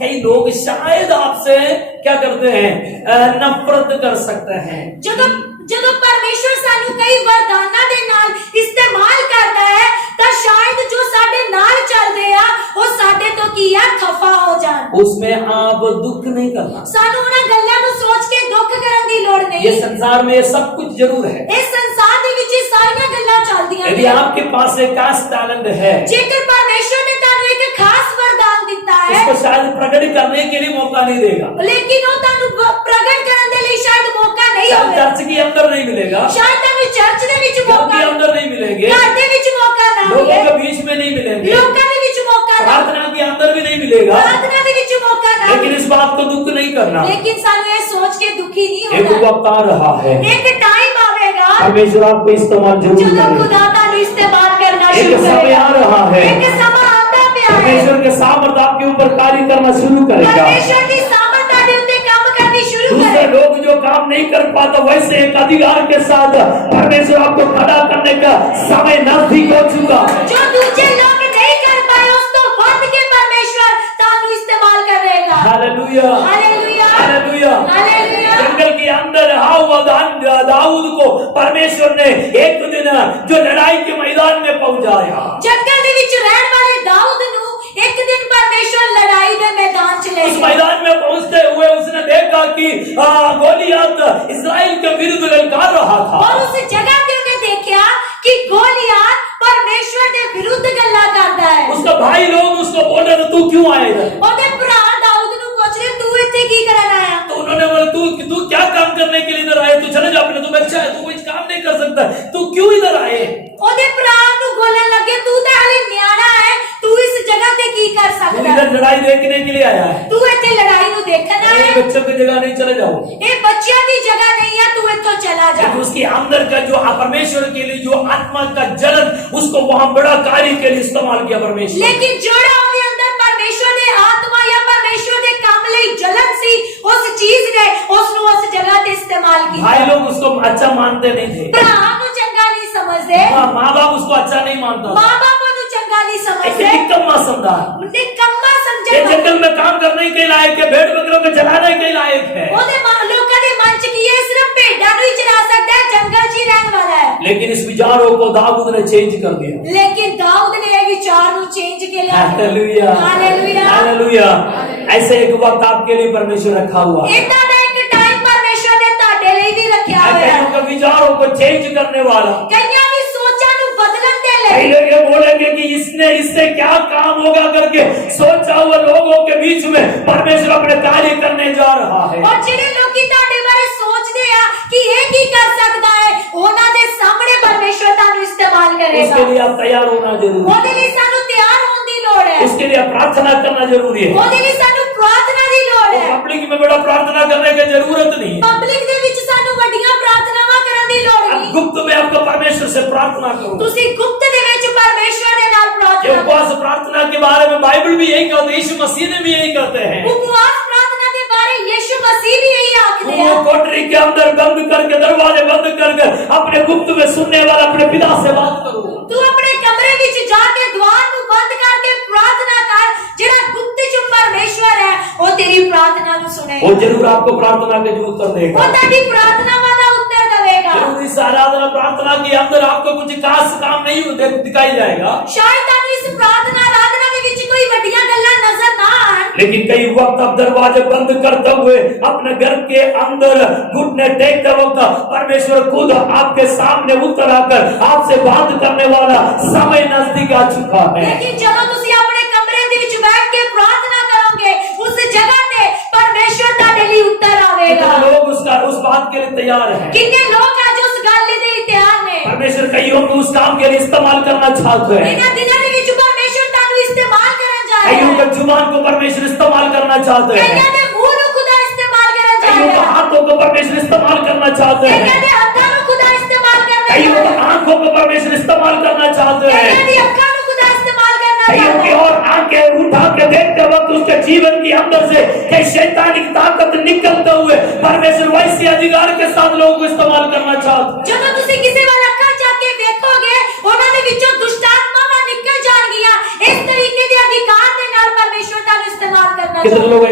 कई लोग शायद आपसे क्या करते हैं, नफरत कर सकते हैं। ਜਦੋਂ ਪਰਮੇਸ਼ਵਰ ਸਾਨੂੰ ਕਈ ਵਰਦਾਨਾਂ ਦੇ ਨਾਲ ਇਸਤੇਮਾਲ ਕਰਦਾ ਹੈ ਤਾਂ ਸ਼ਾਇਦ ਜੋ ਸਾਡੇ ਨਾਲ ਚੱਲਦੇ ਆ ਉਹ ਸਾਡੇ ਤੋਂ ਕੀ ਆ ਖਫਾ ਹੋ ਜਾਣ। उसमें आप दुख नहीं करना, ਸਾਨੂੰ ਉਹਨਾਂ ਗੱਲਾਂ ਨੂੰ ਸੋਚ ਕੇ ਦੁੱਖ ਕਰਨ ਦੀ ਲੋੜ ये ਨਹੀਂ। संसार में ये सब कुछ जरूर है। ਇਸ ਸੰਸਾਰ ਦੇ ਵਿੱਚ ਇਹ ਸਾਰੀਆਂ ਗੱਲਾਂ ਚੱਲਦੀਆਂ यदि ਨੇ। आपके पास एक खास टैलेंट है, ਜੇਕਰ ਪਰਮੇਸ਼ਵਰ ਨੇ ਤੁਹਾਨੂੰ ਇੱਕ ਖਾਸ ਵਰਦਾਨ ਦਿੱਤਾ ਹੈ इसको शायद प्रकट करने के लिए मौका नहीं देगा, ਲੇਕਿਨ ਉਹ ਤੁਹਾਨੂੰ ਪ੍ਰਗਟ ਕਰਨ ਦੇ ਲਈ ਸ਼ਾयद मौका नहीं शायद ਹੋਵੇਗਾ, चर्च के अंदर नहीं मिलेगा, ਸ਼ਾयਦ ਤੁਹਾਨੂੰ ਚਰਚ ਦੇ ਵਿੱਚ घर के ਮੌਕਾ, अंदर नहीं मिलेंगे, ਘਰ ਦੇ ਵਿੱਚ ਮੌਕਾ ਨਾ लोगों ਮਿਲੇ, के बीच में नहीं मिलेंगे, ਲੋਕਾਂ ਦੇ ਵਿੱਚ ਮੌਕਾ ਨਾ, प्रार्थना के अंदर भी नहीं मिलेगा, प्रार्थना ਦੇ ਵਿੱਚ बात को दुख नहीं करना। लेकिन सानू ये सोच के दुखी नहीं एक होना। वक्त आ रहा है, एक टाइम आवेगा परमेश्वर आपको इस्तेमाल जरूर जो करेगा। खुदा तानू इस्तेमाल करना एक शुरू समय आ करेगा। रहा है, एक समय आता पिया है। परमेश्वर के सामर्थ आपके ऊपर कार्य करना शुरू करेगा। परमेश्वर की सामर्थ ताडे उत्ते काम करनी शुरू दूसरे करेगा। लोग जो काम नहीं कर पाते, वैसे एक अधिकार के साथ परमेश्वर आपको खड़ा करने का समय नजदीक हो चुका है। जो दूसरे लोग नहीं कर पाए उसको वक्त के परमेश्वर तानू इस्तेमाल करेगा। Hallelujah, hallelujah, hallelujah. हालेलुया। जंगल के अंदर दाऊद को परमेश्वर ने एक दिन जो लड़ाई के मैदान में पहुंचाया। जंगल ਦੇ ਵਿੱਚ ਰਹਿਣ ਵਾਲੇ ਦਾऊद ਨੂੰ ਇੱਕ ਦਿਨ ਪਰਮੇਸ਼ਵਰ ਲੜਾਈ ਦੇ ਮੈਦਾਨ ਚ ਲੈ उस गया। मैदान में पहुंचते हुए उसने देखा कि गोलियत इस्राएल के विरुद्ध ललकार रहा था। और उस जगह ਤੇ ਉਹਨੇ ਦੇਖਿਆ कि गोलियत परमेश्वर ਦੇ ਵਿਰੁੱਧ ਗੱਲਾਂ ਕਰਦਾ ਹੈ। उसका भाई लोग उसको बोल रहे थे, तू क्यों आया इधर? ਉਹਦੇ ਭਰਾ ਦਾऊद ਨੂੰ ਪੁੱਛ ਰਹੇ ਤੂੰ ਇੱਥੇ ਕੀ ਕਰਨ ਆਇਆ? तो उन्होंने बोला, तू क्या काम करने के लिए इधर आए? तू चले जा अपने, तू बच्चा है, तू कुछ काम नहीं कर सकता, तू क्यों इधर आए? ਉਹਦੇ ਭਰਾ ਨੂੰ ਬੋਲਣ ਲੱਗੇ ਤੂੰ ਤਾਂ ਹਾਲੇ ਨਿਆਣਾ ਹੈ, ਤੂੰ ਇਸ ਜਗ੍ਹਾ ਤੇ ਕੀ ਕਰ तू ਸਕਦਾ इधर ਹੈ? लड़ाई देखने के लिए आया है। ਤੂੰ ਇੱਥੇ ਲੜਾਈ ਨੂੰ ਦੇਖਣ ਆਇਆ ये ਹੈ? बच्चों की जगह नहीं, चले जाओ। ਇਹ ਬੱਚਿਆਂ ਦੀ ਜਗ੍ਹਾ ਨਹੀਂ ਹੈ, ਤੂੰ ਇੱਥੋਂ ਚਲਾ ਜਾ। लेकिन उसके अंदर का जो परमेश्वर के लिए जो आत्मा का जलन, उसको वहां बड़ा कार्य के लिए इस्तेमाल किया परमेश्वर। लेकिन जोड़ा ਉਹਦੇ ਅੰਦਰ ਪਰਮੇਸ਼ਵਰ ਦੇ ਆਤਮਾ ਜਾਂ ਪਰਮੇਸ਼ਵਰ ਦੇ ਕੰਮ ਲਈ ਜਲਨ ਸੀ, ਉਸ ਚੀਜ਼ ਨੇ ਉਸ ਨੂੰ ਉਸ ਜਗ੍ਹਾ ਤੇ ਇਸਤੇਮਾਲ ਕੀਤਾ। भाई लोग उसको अच्छा मानते नहीं थे, ਭਰਾ ਨੂੰ ਚੰਗਾ ਨਹੀਂ ਸਮਝਦੇ, माँ बाप उसको अच्छा नहीं मानता था, ਮਾਂ-ਬਾਪ ਨੂੰ ਚੰਗਾ ਨਹੀਂ ऐसे ਸਮਝਦੇ, निकम्मा समझा। ਨਿਕੰਮਾ ये ਸਮਝੇ। जंगल में काम करने के लायक है, भेड़ बकरों को चलाने के लायक है। ਉਹਦੇ ਲੋਕਾਂ ਦੇ ਮਨ ਚ ਕੀ ਹੈ? ਸਿਰਫ ਭੇਡਾਂ ਨੂੰ ਹੀ ਚਰਾ ਸਕਦਾ ਹੈ, जंगल 'ਚ ਹੀ ਰਹਿਣ वाला है। लेकिन इस विचारों को दाऊद ने चेंज कर दिया। लेकिन दाऊद ने ये विचार ਨੂੰ चेंज के लिया। Hallelujah, hallelujah, hallelujah. ऐसे एक वक्त आपके लिए परमेश्वर रखा हुआ है। ਇਦਾਂ ਦਾ ਇੱਕ ਟਾਈਮ ਪਰਮੇਸ਼ਵਰ ਨੇ ਤੁਹਾਡੇ ਲਈ ਵੀ ਰੱਖਿਆ ਹੋਇਆ कईयों ਹੈ। के विचारों को चेंज करने वाला। ਕਈਆਂ ਦੀ ਸੋਚਾਂ ਨੂੰ ਬਦਲਣ ਦੇ कई ਲਈ लोग ये बोलेंगे कि इससे क्या काम होगा करके सोचा हुआ लोगों के बीच में परमेश्वर अपने कार्य करने जा रहा है। और ਜਿਹੜੇ ਲੋਕੀ ਤੁਹਾਡੇ ਬਾਰੇ ਸੋਚਦੇ ਆ ਕਿ ਇਹ ਕੀ ਕਰ ਸਕਦਾ ਹੈ, ਉਹਨਾਂ ਦੇ ਸਾਹਮਣੇ ਪਰਮੇਸ਼ਵਰ ਤੁਹਾਨੂੰ ਇਸਤੇਮਾਲ उसके ਕਰੇਗਾ। लिए आप तैयार होना जरूरी है, ਉਹਦੇ ਲਈ ਸਾਨੂੰ ਤਿਆਰ ਹੋਣ ਦੀ ਲੋੜ ਹੈ। उसके लिए प्रार्थना करना जरूरी है। ਉਹਦੇ ਲਈ ਸਾਨੂੰ ਪ੍ਰਾਰਥਨਾ ਦੀ ਲੋੜ ਹੈ। पब्लिक में बड़ा प्रार्थना करने की जरूरत नहीं है। ਪਬਲਿਕ ਦੇ ਵਿੱਚ ਸਾਨੂੰ ਵੱਡੀਆਂ ਪ੍ਰਾਰਥਨਾਵਾਂ ਕਰਨ ਦੀ ਲੋੜ अब ਨਹੀਂ। गुप्त में आपको परमेश्वर से प्रार्थना करो। ਤੁਸੀਂ ਗੁਪਤ ਦੇ ਵਿੱਚ ਪਰਮੇਸ਼ਵਰ ਦੇ ਨਾਲ ये ਪ੍ਰਾਰਥਨਾ ਕਰੋ। उपवास प्रार्थना के बारे में बाइबल भी यही कहते हैं, यीशु मसीह ने भी यही कहते हैं। उपवास प्रार्थना ਦੇ ਬਾਰੇ ਯਿਸੂ मसीह भी यही आखते वो हैं। कोठरी के अंदर बंद करके, दरवाजे बंद करके अपने गुप्त में सुनने वाला अपने पिता से बात करो। तू अपने कमरे ਵਿੱਚ ਜਾ ਕੇ द्वार ਨੂੰ ਬੰਦ ਕਰਕੇ ਪ੍ਰਾਰਥਨਾ ਕਰ। ਜਿਹੜਾ ਗੁਪਤ ਚ ਪਰਮੇਸ਼ਵਰ ਹੈ ਉਹ ਤੇਰੀ ਪ੍ਰਾਰਥਨਾ ਨੂੰ ਸੁਣੇਗਾ। वो जरूर आपको प्रार्थना के जो उत्तर देगा। ਉਹ ਤੁਹਾਡੀ ਪ੍ਰਾਰਥਨਾਵਾਂ ਦਾ ਉੱਤਰ ਦੇਵੇਗਾ। जरूर इस आराधना प्रार्थना के अंदर आपको कुछ खास काम नहीं दिखाई जाएगा, ਸ਼ਾਇਦ ਤੁਹਾਨੂੰ ਇਸ ਪ੍ਰਾਰਥਨਾ ਆਰਾਧਨਾ ਦੇ ਵਿੱਚ ਕੋਈ ਵੱਡੀਆਂ ਗੱਲਾਂ ਨਜ਼ਰ ਨਾ ਆਣ। लेकिन कई वक्त आप दरवाजे बंद करते हुए अपने घर के अंदर घुटने टेकते वक्त परमेश्वर खुद आपके सामने उतर आकर आपसे बात करने वाला समय नजदीक आ चुका है। लेकिन ਜਦੋਂ ਤੁਸੀਂ ਆਪਣੇ ਕਮਰੇ ਦੇ ਵਿੱਚ ਬੈਠ ਕੇ ਪ੍ਰਾਰਥਨਾ ਕਰੋਗੇ, ਉਸ ਜਗ੍ਹਾ ਤੇ ਪਰਮੇਸ਼ਵਰ ਤੁਹਾਡੇ ਲਈ ਉੱਤਰ ਆਵੇਗਾ। कितने लोग उस बात के लिए तैयार हैं? ਕਿੰਨੇ ਲੋਕ ਅੱਜ ਉਸ ਗੱਲ ਦੇ ਲਈ ਤਿਆਰ ਨੇ? परमेश्वर कईयों को उस काम के लिए इस्तेमाल करना चाहते हैं। ਇਹਨਾਂ ਦਿਨਾਂ ਦੇ ਵਿੱਚ ਪਰਮੇਸ਼ਵਰ ਤੁਹਾਨੂੰ ਇਸਤੇਮਾਲ ਕਰਨ ਜਾ ਰਿਹਾ कईयों ਹੈ। के जुबान को परमेश्वर इस्तेमाल करना चाहते हैं। ਕਈਆਂ ਦੇ ਮੂੰਹ ਨੂੰ ਖੁਦਾ ਇਸਤੇਮਾਲ ਕਰਨ ਜਾ कईयों के ਰਿਹਾ ਹੈ। हाथों को परमेश्वर इस्तेमाल करना चाहते ਕਈਆਂ हैं। ਦੇ ਹੱਥਾਂ ਨੂੰ ਖੁਦਾ ਇਸਤੇਮਾਲ ਕਰਨਾ कईयों ਚਾਹੁੰਦਾ की ਹੈ। आंखों को परमेश्वर इस्तेमाल करना चाहते कईयों हैं। की ਅੱਖਾਂ ਨੂੰ ਖੁਦਾ इस्तेमाल करना कईयों चाहता की है। और आंखें उठा के देखते वक्त उसके जीवन के अंदर से कई शैतानिक ताकत निकलते हुए परमेश्वर वैसे अधिकार के साथ लोगों को इस्तेमाल करना चाहते हैं। ਜਦੋਂ ਤੁਸੀਂ ਕਿਸੇ ਵੱਲ ਅੱਖਾਂ ਚੱਕ ਕੇ ਵੇਖੋਗੇ, ਉਹਨਾਂ ਦੇ ਵਿੱਚੋਂ ਦੁਸ਼ਟ ਆਤਮਾਵਾਂ ਨਿਕਲ ਜਾਣਗੀਆਂ। ਇਸ ਤਰੀਕੇ ਦੇ ਅਧਿਕਾਰ ਦੇ ਨਾਲ ਪਰਮੇਸ਼ਵਰ ਤੁਹਾਨੂੰ ਇਸਤੇਮਾਲ ਕਰਨਾ कितने ਚਾਹੁੰਦਾ लोग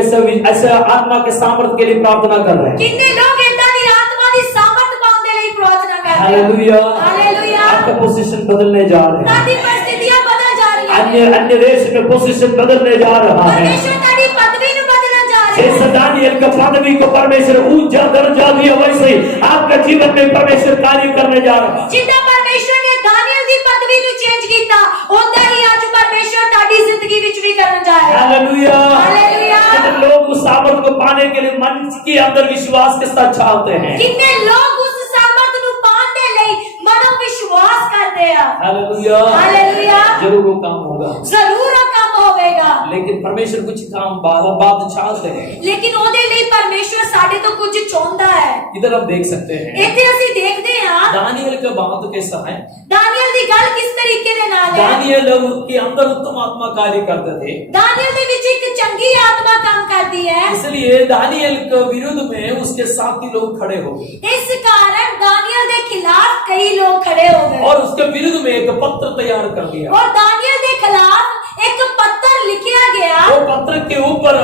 ऐसे आत्मा के सामर्थ्य के लिए प्रार्थना कर रहे है। हैं? ਕਿੰਨੇ ਲੋਕ ਏਦਾਂ ਦੀ ਆਤਮਾ ਦੀ ਸਾਮਰਥ ਪਾਉਣ ਦੇ ਲਈ ਪ੍ਰਾਰਥਨਾ ਕਰ ਰਹੇ ਹਨ। हालेलुया। हालेलुया। आपका पोजीशन बदलने जा रहे हैं। ਤੁਹਾਡੀ परिस्थितियां बदल जा रही हैं। अन्य देश में पोजीशन बदलने जा रहा है। परमेश्वर ਤੁਹਾਡੀ पदवी ਨੂੰ बदलਣ जा रहे हैं। जैसे दानियल का पदवी को परमेश्वर ऊंचा दर्जा दिया, वैसे ही आपका जीवन में परमेश्वर कार्य करने जा रहा है। ਜਿੱਦਾਂ ਪਰਮੇਸ਼ਵਰ ਨੇ ਦਾਨੀਏਲ ਦੀ ਪਦਵੀ ਨੂੰ ਚੇਂਜ ਕੀਤਾ, ਉਦਾਂ ਹੀ ਅੱਜ ਪਰਮੇਸ਼ਵਰ ਤੁਹਾਡੀ ਜ਼ਿੰਦਗੀ ਵਿੱਚ ਵੀ ਕਰਨ ਜਾ ਰਿਹਾ ਹੈ। हालेलुया। हालेलुया। कितने लोग उस सामर्थ को पाने के लिए मन के अंदर विश्वास के साथ चाहते हैं? ਕਿੰਨੇ ਲੋਕ ਉਸ ਸਾਮਰਥ ਨੂੰ ਪਾਉਣ ਦੇ ਲਈ ਮਨੋ ਵਿਸ਼ਵਾਸ ਕਰਦੇ ਆ। हालेलुया। हालेलुया। जरूर वो काम होगा, ਜ਼ਰੂਰ ਉਹ ਕੰਮ ਹੋਵੇਗਾ। लेकिन परमेश्वर कुछ काम बात चाहते हैं। ਲੇਕਿन ਉਹਦੇ ਲਈ ਪਰਮੇਸ਼ਵਰ ਸਾਡੇ ਤੋਂ ਕੁਝ ਚਾਹੁੰਦਾ ਹੈ। इधर हम देख सकते हैं ਇੱਥੇ ਅਸੀਂ ਦੇਖਦੇ ਹਾਂ दानियल का बात कैसा है। ਦਾਨੀਏਲ ਦੀ ਗੱਲ ਕਿਸ ਤਰੀਕੇ ਦੇ ਨਾਲ ਹੈ। दानियल के अंदर उत्तम आत्मा कार्य करते थे, ਦਾਨੀਏਲ ਦੇ ਵਿੱਚ ਇੱਕ ਚੰਗੀ ਆਤਮਾ ਕੰਮ ਕਰਦੀ ਹੈ। इसलिए दानियल के विरुद्ध में उसके साथी लोग खड़े हो गए ਇਸ ਕਾਰਨ ਦਾਨੀਏਲ ਦੇ ਖਿਲਾਫ ਕਈ ਲੋਕ ਖੜੇ ਹੋ ਗਏ और उसके विरुद्ध में एक पत्र तैयार कर दिया। और दानिएल के खिलाफ एक पत्र लिखा गया वो पत्र के ऊपर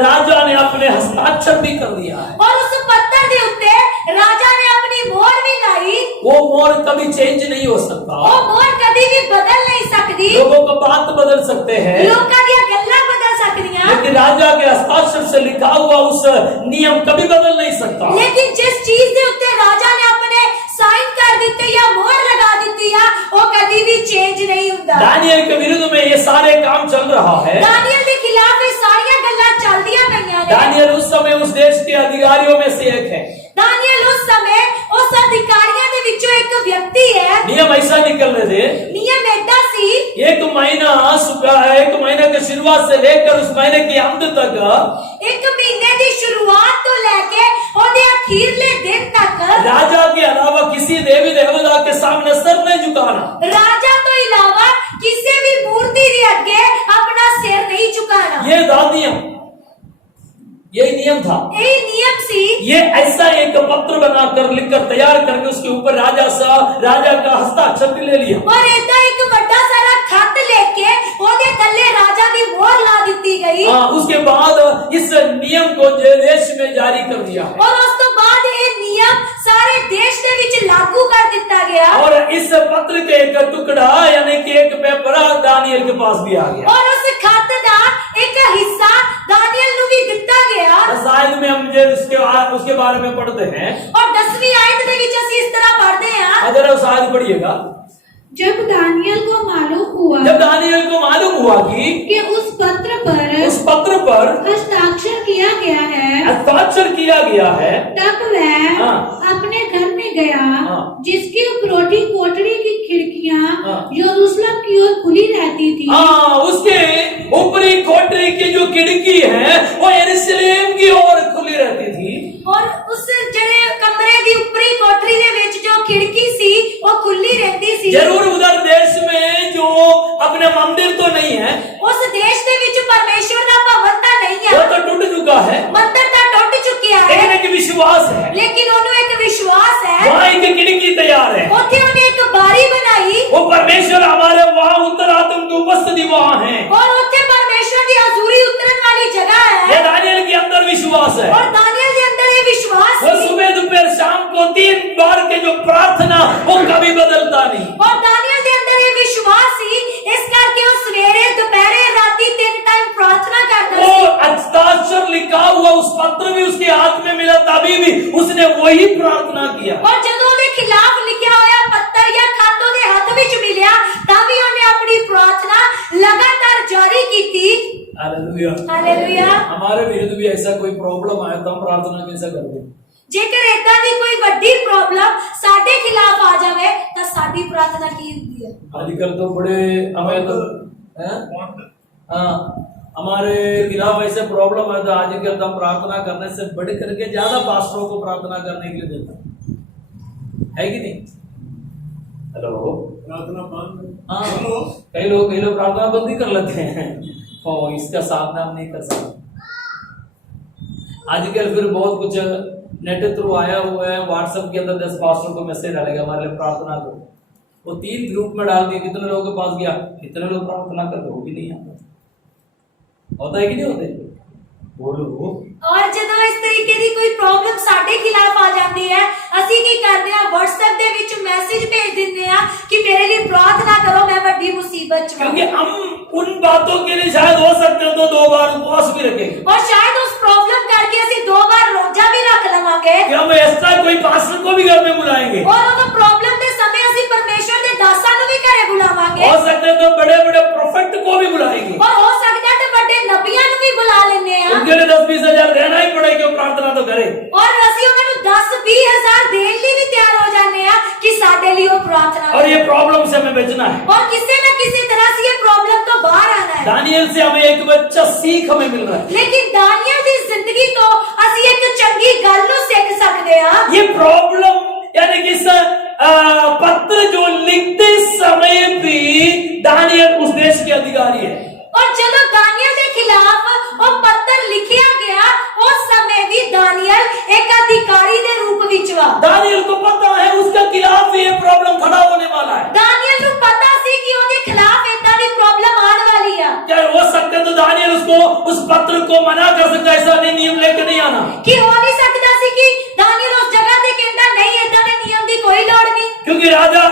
राजा ने अपने हस्ताक्षर भी कर दिया है। और उस पत्र के उत्ते राजा ने अपनी मोहर भी लाई। वो मोहर कभी चेंज नहीं हो सकता, वो मोहर कभी भी बदल नहीं सकती। लोगों को बात बदल सकते हैं, लोगों की गल्ला बदल सकती हैं, लेकिन राजा के हस्ताक्षर से लिखा हुआ उस नियम कभी बदल नहीं सकता। लेकिन जिस चीज के उत्ते राजा ने अपने साइन कर दिते या मोहर लगा दी है वो कभी भी चेंज नहीं होता। दानियल के विरुद्ध में ये सारे काम चल रहा है। दानिएल के खिलाफ ये सारी गल्ला चल दिया गईयां ने। दानियल उस समय उस देश के अधिकारियों में से एक है। दानिएल उस समय उस अधिकारियों के विचों एक व्यक्ति है। नियम ऐसा निकल रहे थे, नियम ऐसा सी एक महीना के शुरुआत से लेकर उस महीने के अंत तक, एक महीने की शुरुआत तो लेके ओदे आखिरले दिन तक राजा के अलावा किसी देवी देवता के सामने सर नहीं झुकाना। राजा तो इलावा किसी भी मूर्ति के आगे अपना सिर नहीं झुकाना। ये नियम, यही नियम था। यही नियम सी। ये ऐसा एक पत्र बनाकर लिखकर तैयार करके उसके ऊपर राजा का हस्ताक्षर भी ले लिया और ऐसा एक बड़ा सारा खत लेके ओदे तले राजा की मोहर ला दी गई। उसके बाद इस नियम को देश में जारी कर दिया और उस तो बाद ये नियम सारे देश के विच लागू कर दिता गया। और इस पत्र के एक टुकड़ा यानी कि एक पेपर दानियल के पास भी आ गया और उस खत का एक हिस्सा दानियल को भी दिता गया। शायद में हम उसके बारे में पढ़ते हैं और 10वीं आयत में विच ਅਸੀਂ इस तरह पढ़ते हैं। अगर शायद पढ़िएगा, जब दानियल को मालूम हुआ कि उस पत्र पर हस्ताक्षर किया गया है, तब वह अपने घर में गया जिसकी उपरोटी कोठरी की खिड़कियां यरूशलेम की ओर खुली रहती थी। उसके ऊपरी कोठरी की जो खिड़की है वो यरूशलेम की ओर खुली रहती थी। और उस जड़े कमरे की ऊपरी कोठरी दे विच जो खिड़की सी वो खुली रहती सी। जरूर उधर देश में जो अपने मंदिर तो नहीं है, उस देश के विच परमेश्वर का भवन तो नहीं है, वो तो टूट चुका है, मंदिर तो टूट चुका है, लेकिन एक विश्वास है, लेकिन उन्हें एक विश्वास है। वहाँ एक खिड़की तैयार है, उन्हें उन्हें एक बारी बनाई। वो परमेश्वर हमारे वहाँ उत्तरात्म की उपस्थिति वहाँ है और उन्हें परमेश्वर की हजूरी उतरने वाली जगह है। ये दानियल के अंदर विश्वास है। और दानियल के अंदर ये विश्वास वो सुबह दोपहर शाम को 3 बार के जो प्रार्थना वो कभी बदलता नहीं। और दानियल के अंदर ये विश्वास ही इस करके वो सवेरे दोपहर राती 3 टाइम प्रार्थना करता वो हस्ताक्षर लिखा हुआ उस पत्र भी उसके हाथ में मिला, तभी भी उसने वही प्रार्थना किया। और जब उसके खिलाफ लिखा हुआ पत्र या खत उसके हाथ में मिला तभी उन्हें अपनी प्रार्थना लगातार जारी की थी। Hallelujah, hallelujah. हमारे विरुद्ध भी ऐसा कोई प्रॉब्लम आए तो हम प्रार्थना कैसे करते? जेकर इदा दी कोई बड़ी प्रॉब्लम साडे खिलाफ आ जावे तो साडी प्रार्थना की होती है। आजकल तो बड़े हमें तो हमारे खिलाफ ऐसे प्रॉब्लम है तो आजकल तो हम प्रार्थना करने से बढ़ करके ज्यादा पास्टरों को प्रार्थना करने के लिए देता है कि नहीं? हेलो, प्रार्थना बंद। हाँ, कई लोग प्रार्थना बंद ही कर लेते हैं। और इसका सामना हम नहीं कर सकते। आजकल फिर बहुत कुछ नेट थ्रू आया हुआ है, व्हाट्सएप के अंदर 10 पास्टरों को मैसेज डालेगा हमारे लिए प्रार्थना करो। वो 3 ग्रुप में डाल दिया, कितने लोगों के पास गया, कितने लोग प्रार्थना कर वो भी नहीं आता। होता है कि नहीं होता? बोलो। और जब इस तरीके की कोई प्रॉब्लम साडे खिलाफ आ जाती है ਅਸੀਂ ਕੀ ਕਰਦੇ ਆ WhatsApp ਦੇ ਵਿੱਚ ਮੈਸੇਜ ਭੇਜ ਦਿੰਦੇ ਆ कि मेरे लिए प्रार्थना करो मैं बड़ी मुसीबत में। क्योंकि हम उन बातों के लिए शायद हो सकते हो तो 2 बार उपवास भी रखेंगे और शायद उस प्रॉब्लम करके ਅਸੀਂ 2 बार रोजा भी रख लवांगे कि हम एक्स्ट्रा कोई पास्टर को भी घर में बुलाएंगे। और उस प्रॉब्लम के समय ਅਸੀਂ परमेश्वर के दासां ਨੂੰ भी घरे बुलावांगे। हो सकते तो बड़े-बड़े प्रोफेट को भी बुलाएंगे और हो सकता है बड़े नबियां ਨੂੰ भी बुला लेने आ। उनके लिए 10-20 हजार देना ही पड़ेगा, प्रार्थना तो करे। और ਅਸੀਂ ਉਹਨਾਂ ਨੂੰ 10-20 ਹਜ਼ਾਰ ਦੇਣ ਲਈ ਵੀ ਤਿਆਰ ਹੋ ਜਾਂਦੇ ਆ कि साडे लिए वो प्रार्थना और करे। ये प्रॉब्लम से हमें बचना है। और किसी न किसी तरह से ये प्रॉब्लम तो बाहर आना है। दानियल से हमें एक बच्चा सीख हमें मिल रहा है। लेकिन दानियल दी जिंदगी तो असी एक चंगी गल नूं सीख सकदे हां। ये प्रॉब्लम यानी कि पत्र जो लिखते समय भी दानियल उस देश के अधिकारी है। और जब दानियल के खिलाफ वो पत्र लिखिया गया उस समय भी दानियल एक अधिकारी के रूप विच वा। दानियल को पता है उसका खिलाफ ये प्रॉब्लम खड़ा होने वाला है। दानियल को पता सी कि उसके खिलाफ इतना भी प्रॉब्लम आने वाली है। क्या हो सकता है तो दानियल उसको उस पत्र को मना कर सकता है, ऐसा नहीं नियम लेकर नहीं आना। कि हो नहीं सकता सी कि दानियल उस जगह ते कहता नहीं इतना ने नियम की कोई लोड़ नहीं। क्योंकि राजा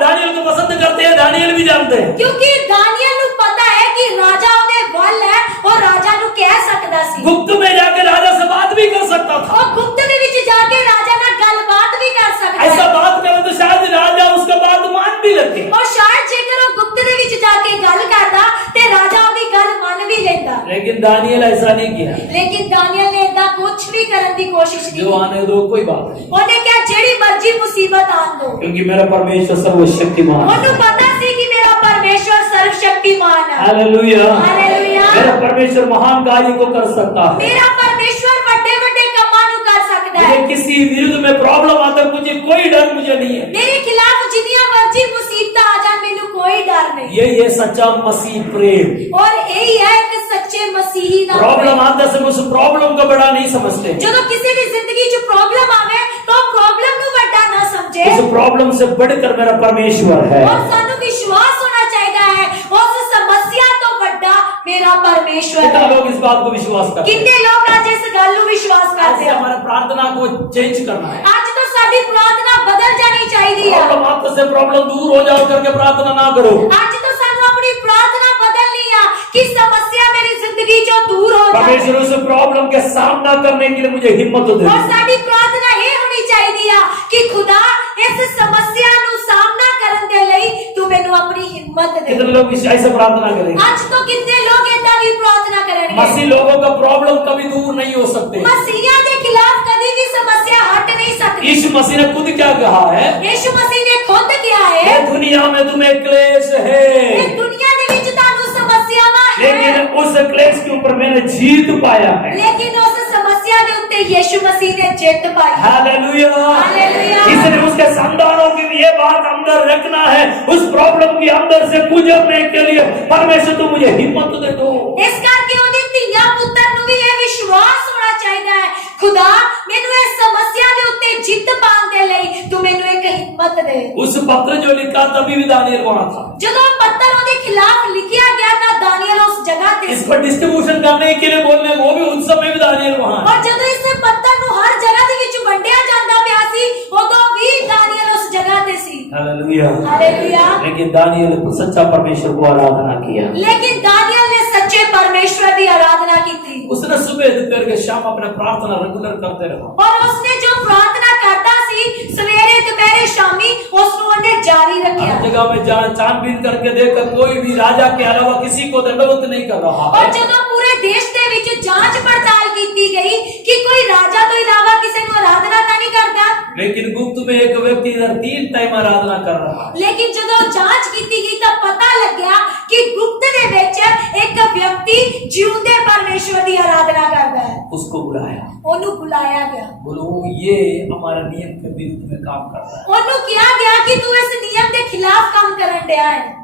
दानियल को पसंद करते हैं, दानियल भी जानते हैं। क्योंकि दानियल को पता है कि राजा उन्हें बल है और राजा नु कह सकता सी। गुप्त में जाके राजा से बात भी कर सकता था। और गुप्त दे विच जाके राजा ना गलबात भी कर सकता ऐसा है। बात करे तो शायद राजा उसका बात मान भी लगे। और शायद जेकर वो गुप्त दे विच जाके गल करदा ते राजा ओदी गल मान भी लेंदा। लेकिन दानियल ऐसा नहीं किया। लेकिन दानियल ने इतना कुछ भी करने की कोशिश नहीं जो की। आने दो, कोई बात नहीं, उन्हें क्या जेड़ी मर्जी मुसीबत आन दो, क्योंकि मेरा परमेश्वर सर्वशक्तिमान है। उन्हें पता सी कि मेरा परमेश्वर सर्वशक्तिमान है। हालेलुया। हालेलुया। मेरा परमेश्वर महान कार्य को कर सकता है। मेरा परमेश्वर बड़े बड़े कमां नु कर सकता है। मुझे किसी विरुद्ध में प्रॉब्लम आता है, मुझे कोई डर मुझे नहीं है। मेरे खिलाफ जितनी मर्जी मुसीबत आ जाए मेनू कोई डर नहीं। यही है सच्चा मसीह प्रेम। और यही है एक सच्चे मसीही दा प्रॉब्लम आता है, उस प्रॉब्लम को बड़ा नहीं समझते। जो किसी की जिंदगी च प्रॉब्लम आवे तो प्रॉब्लम नु बड़ा ना समझे। उस प्रॉब्लम से बढ़कर मेरा परमेश्वर है। और सानू विश्वास होना चाहिए है उस समस्या तो बड़ा मेरा परमेश्वर कितना है। लोग इस बात को विश्वास करते हैं? कितने लोग आज इस गल नु विश्वास आज करते से हैं? हमारे प्रार्थना को चेंज करना है। आज तो साडी प्रार्थना बदल जानी चाहिए है। प्रॉब्लम आपसे से प्रॉब्लम दूर हो जाओ करके प्रार्थना ना करो। आज तो सानू अपनी प्रार्थना बदलनी है कि समस्या मेरी जिंदगी जो दूर हो जाए। परमेश्वर उस प्रॉब्लम के सामना करने के लिए मुझे हिम्मत दे। और साडी प्रार्थना ये होनी चाहिए कि खुदा इस समस्या नु सामना करन दे लई तू मेनू अपनी हिम्मत दे। कितने लोग ऐसे प्रार्थना करेंगे? आज तो कितने लोग इतना भी प्रार्थना करेंगे। मसीह लोगों का प्रॉब्लम कभी दूर नहीं हो सकते। मसीहा के खिलाफ कभी भी समस्या हट नहीं सकती। यीशु मसीह ने खुद क्या कहा है? यीशु मसीह ने खुद किया है ये दुनिया में तुम्हें क्लेश है, इस दुनिया दे विच तानू समस्यावां है, लेकिन उस क्लेश के ऊपर मैंने जीत पाया है। लेकिन उस समस्या दे उत्ते यीशु मसीह ने जीत पाई। हालेलुया। हालेलुया। इसलिए उसके संतानों की ये बात अंदर रखना है, उस प्रॉब्लम के अंदर से गुजरने के लिए परमेश्वर तू मुझे हिम्मत दे दो। इस करके ओदे धीया पुत्र नु भी ये विश्वास होना चाहिए है खुदा मेनू इस समस्या दे उत्ते जित पान दे लई तू मेनू एक हिम्मत दे। उस पत्र जो लिखा तभी भी दानियल वहां था। जब पत्र ओदे खिलाफ लिखिया गया था दानियल उस जगह ते इस पर डिस्ट्रीब्यूशन करने के लिए बोलने वो भी उस समय भी दानियल वहां है। और जब इस पत्थर नु हर जगह दे विच वंडिया जांदा पिया सी उदों भी दानियल उस जगह ते सी। हालेलुया। हालेलुया। लेकिन दानियल सच्चा परमेश्वर को आराधना किया। लेकिन दानियल ने सच्चे परमेश्वर की आराधना की थी। उसने सुबह दोपहर के शाम अपने प्रार्थना रेगुलर करते रहा। और उसने जो प्रार्थना करता सी सवेरे दोपहर शामी उसने जारी रखा। हर जगह में छानबीन करके देखा कोई भी राजा के अलावा किसी को दंडवत नहीं कर रहा है। और जब पूरे देश के विच जांच पड़ताल की गई कि कोई राजा तो इलावा किसी को आराधना नहीं करता, लेकिन गुप्त में एक व्यक्ति इधर 3 टाइम आराधना कर रहा है। लेकिन जब जांच की गई तब पता लग गया कि गुप्त दे विच एक व्यक्ति जीवंदे परमेश्वर की आराधना करता है। उसको बुलाया, ओनू बुलाया गया। बोलो ये हमारा नियम के विरुद्ध में काम कर रहा है। ओनू किया गया कि तू इस नियम के खिलाफ काम करन दिया है।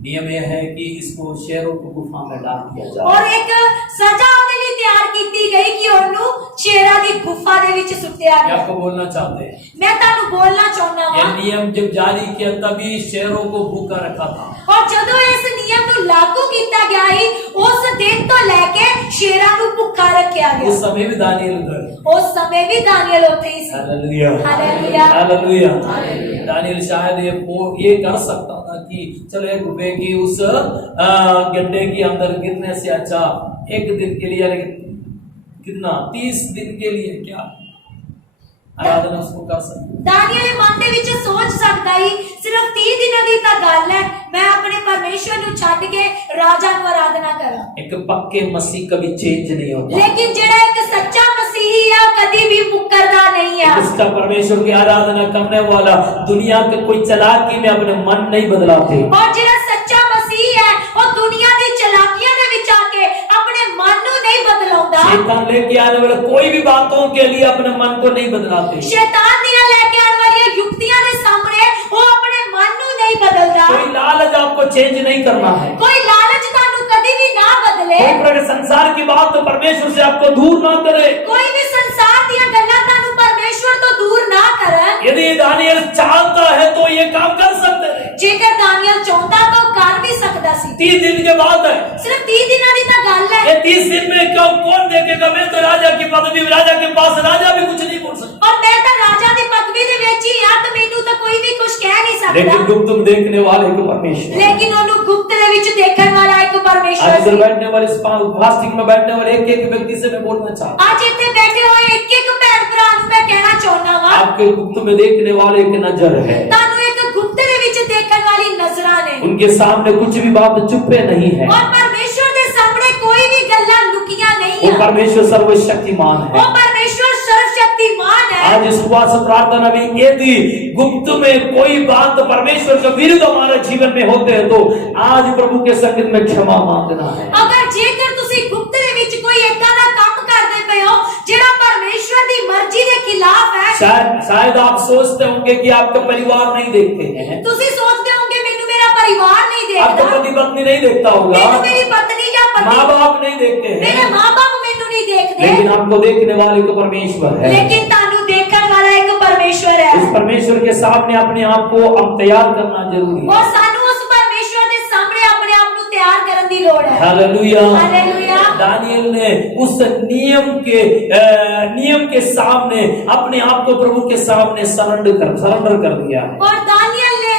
नियम यह है कि इसको शेरों को गुफा में डाल दिया जाए। और एक सजा उन्हें लिए तैयार की गई कि ओनू शेरा की गुफा दे विच सुट्या क्या गया। आपको बोलना चाहते हैं? मैं तानू बोलना चाहना ये वा नियम जब जारी किया तभी शेरों को भूखा रखा था। और जदों इस नियम नु लागू किया गया ही उस दिन तो लेके शेरा नु भुखा रखा उस गया। समय भी दानियल उधर। उस समय भी दानियल उथे ही सी। हालेलुया। हालेलुया। हालेलुया। दानियल शायद ये कर सकता था कि चलो 1 रुपए की उस गड्ढे के अंदर गिरने से अच्छा 1 दिन के लिए, लेकिन कितना 30 दिन के लिए क्या आराधना उसको कर सकते। दानियल मन दे विच सोच सकदा ही सिर्फ 30 दिनों की ता गल है, मैं अपने परमेश्वर नु छड्ड के राजा को आराधना करा। एक पक्के मसीह कभी चेंज नहीं होता। लेकिन जेड़ा एक सच्चा मसीही है और कभी भी मुकरदा नहीं है। इसका परमेश्वर की आराधना करने वाला दुनिया के कोई चालाकी में अपने मन नहीं बदलाते। और जिहड़ा सच्चा मसीह है वो दुनिया दी चलाकियां दे विच आके अपने मन नू नहीं बदलाउंदा। शैतान लेके आने वाले कोई भी बातों के लिए अपने मन को नहीं बदलाते। शैतान दियां लेके आने वाली युक्तियां दे सामने वो अपने मन नू नहीं बदलदा। कोई लालच आपको चेंज नहीं करना है। कोई लालच तानू कभी भी ना बदले। कोई प्रकार संसार की बात तो परमेश्वर से आपको दूर ना करे। कोई भी संसार दियां गल्लां तानू परमेश्वर तो दूर ना करन। यदि दानियल चाहता है तो ये काम कर सकते थे। जेकर दानियल चाहता तो कर भी सकदा सी। 30 दिन के बाद है, सिर्फ 30 दिनां दी तां गल है। ये 30 दिन में कौन देखेगा? मैं तो राजा की पदवी, राजा के पास राजा भी कुछ नहीं बोल सकता। और मैं तो राजा दी पदवी दे विच ही आ तो मैनू तो कोई भी कुछ कह नहीं सकदा। लेकिन गुप्त में देखने वाले को परमेश्वर, लेकिन ओनू गुप्त दे विच देखण वाला एक परमेश्वर आज इधर सी। बैठने वाले फास्टिंग में बैठने वाले एक व्यक्ति से मैं बोलना चाहता हूँ, आज इतने बैठे हुए एक एक भैन भरा नू मैं कहना चाहना वा आपके गुप्त में देखने वाले की नजर है। तानू एक गुप्त दे विच देखण वाली नजरां ने। उनके सामने कुछ भी बात चुप्पे नहीं है। और परमेश्वर दे सामने कोई भी गल्लां लुकियां नहीं वो है। परमेश्वर सर्वशक्तिमान वो है। परमेश्वर सर्वशक्तिमान है। आज इस उपवास प्रार्थना में यदि गुप्त में कोई बात परमेश्वर के विरुद्ध हमारे जीवन में होते हैं तो आज प्रभु के संगत में क्षमा मांगना है। अगर जेकर तुसी गुप्त दे विच कोई इदां दा काम करदे पए हो जेड़ा परमेश्वर दी मर्जी दे खिलाफ है, शायद आप सोचते होंगे कि आपका परिवार नहीं देखते हैं, तुसी सोचते होंगे मेनू मेरा परिवार नहीं आपका देखता, पति पत्नी नहीं देखता होगा, मेनू मेरी पत्नी या माँ पति, बाप नहीं देखते मेरे हैं, माँ बाप मेनू नहीं देखते। लेकिन आपको देखने वाले तो परमेश्वर है। लेकिन तानू देखण वाला एक परमेश्वर है। इस परमेश्वर के सामने अपने आप को अब तैयार करना जरूरी है। और सानू उस परमेश्वर दे सामने अपने आप नू तैयार करन दी लोड़ है। हालेलुया। हालेलुया। दानियल ने उस नियम के सामने अपने आप को प्रभु के सामने सरेंडर कर दिया है। और दानियल ने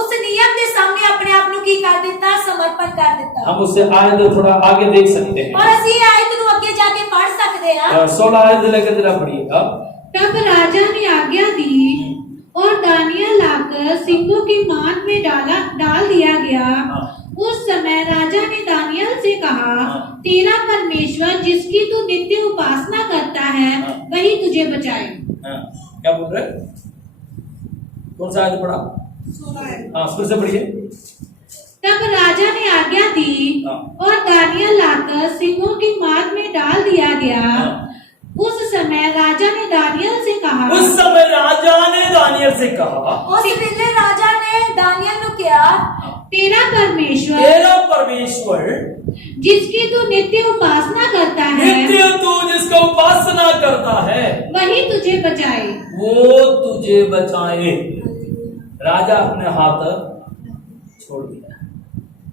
उस नियम के सामने अपने आप नू की कर दिता, समर्पण कर दिता। हम उससे आयत थोड़ा आगे देख सकते हैं। और ਅਸੀਂ आयत नू अगे जाके पढ़ सकते हैं। 16 आयत लेकर जरा पढ़िएगा। तब राजा ने आज्ञा दी और दानियल लाकर सिंहों की मान में डाल दिया गया। उस समय राजा ने दानियल से कहा, तेरा परमेश्वर जिसकी तू नित्य उपासना करता है वही तुझे बचाए। क्या बोल रहे? कौन सा आयत पढ़ा? हाँ, फिर से पढ़िए। तब राजा ने आज्ञा दी और दानियल लाकर सिंहों की मान में डाल दिया गया। उस समय राजा ने दानियल से कहा, उस समय राजा ने दानियल से कहा, उस वेले राजा ने दानियल नू कहा, तेरा परमेश्वर जिसकी तू नित्य उपासना करता है नित्य तू जिसका उपासना करता है वही तुझे बचाए। वो तुझे बचाए। राजा अपने हाथ छोड़ दिया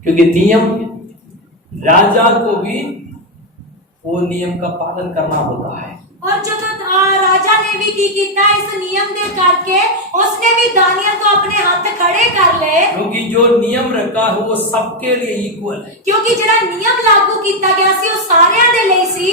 क्योंकि नियम राजा को भी वो नियम का पालन करना होता है। और जो राजा ने भी की कीता इस नियम दे करके उसने भी दानियल को अपने हाथ खड़े कर ले, क्योंकि जो नियम रखा है वो सबके लिए इक्वल है। क्योंकि जरा नियम लागू किया गया सी वो सारियां दे ਲਈ सी।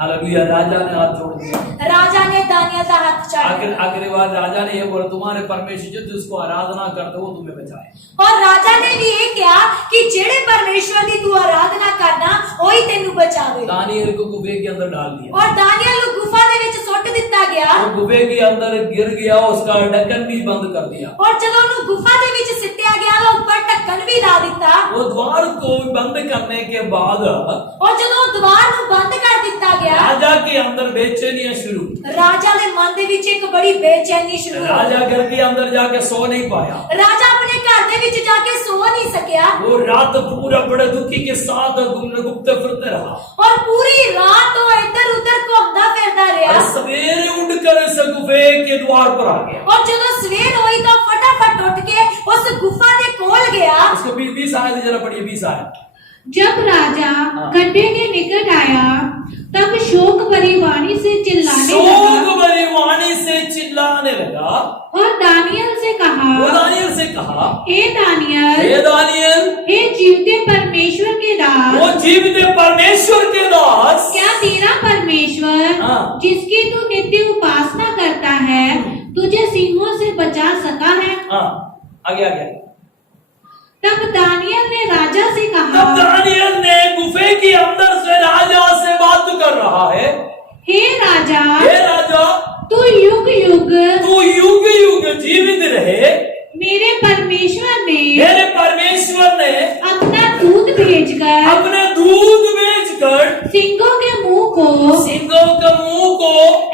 हालेलुया। राजा ने हाथ छोड़ दिया। राजा ने दानियल का हाथ छाड़ दिया। आखिरी बार राजा ने ये बोला, तुम्हारे परमेश्वर जो जिसको आराधना करते हो वो तुम्हें बचाए। और राजा ने भी ये कहा कि जेड़े परमेश्वर की तू आराधना करना वही तेनू बचावे। दानियल को गुफे के अंदर डाल दिया और दानियल को गुफा दे विच सुट दिता गया। और गुफे के अंदर गिर गया, उसका ढक्कन भी बंद कर दिया। और जब उन्हें गुफा दे विच सिटिया गया तो ऊपर ढक्कन भी ला दिता। वो द्वार को बंद करने के बाद और जब वो द्वार को बंद कर दिता गया राजा के अंदर बेचैनियां शुरू। राजा के मन दे विच एक बड़ी बेचैनी शुरू हो। राजा घर के अंदर जाके सो नहीं पाया। राजा अपने घर दे विच जाके सो नहीं सकिया। वो रात पूरा बड़े दुखी के साथ घूमते फिरते रहा। और पूरी रात वो इधर उधर घूमता फिरता रहा। और सवेरे उठकर इस गुफे के द्वार पर आ गया। और जब सवेर हुई तो फटाफट उठ के उस गुफा के कोल गया। उसको 20 आयत जरा पढ़िए। 20 आयत। जब राजा गड्ढे के निकट आया तब शोक भरी वाणी से चिल्लाने लगा और दानियल से कहा, हे दानियल, हे जीवते परमेश्वर के दास, वो जीवते परमेश्वर के दास, क्या तेरा परमेश्वर जिसकी तू नित्य उपासना करता है तुझे सिंहों से बचा सका है? आगे। तब दानियल ने राजा से कहा, तब दानियल ने गुफे के अंदर से राजा से बात कर रहा है, हे राजा, को सिंहों के मुंह को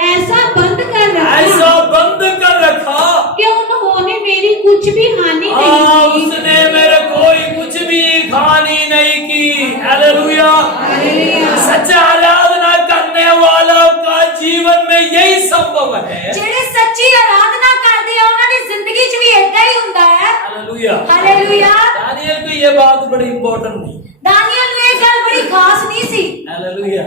ऐसा बंद कर ऐसा रखा बंद कर रखा, कि उन्होंने मेरी कुछ भी हानि नहीं की। उसने मेरे कोई कुछ भी हानि नहीं की। हालेलुया। हालेलुया। सच्चा आराधना करने वालों का जीवन में यही संभव है। ਜਿਹੜੇ ਸੱਚੀ ਆਰਾਧਨਾ ਕਰਦੇ ਆ ਉਹਨਾਂ ਦੀ ਜ਼ਿੰਦਗੀ 'ਚ ਵੀ ਏਦਾਂ ਹੀ ਹੁੰਦਾ ਹੈ। हालेलुया। ਹਾਲੇਲੂਇਆ। दानियल को ये बात बड़ी इंपॉर्टेंट नहीं। ਦਾਨੀਏਲ ਨੂੰ ਇਹ ਗੱਲ ਬੜੀ ਖਾਸ ਨਹੀਂ ਸੀ। हालेलुया।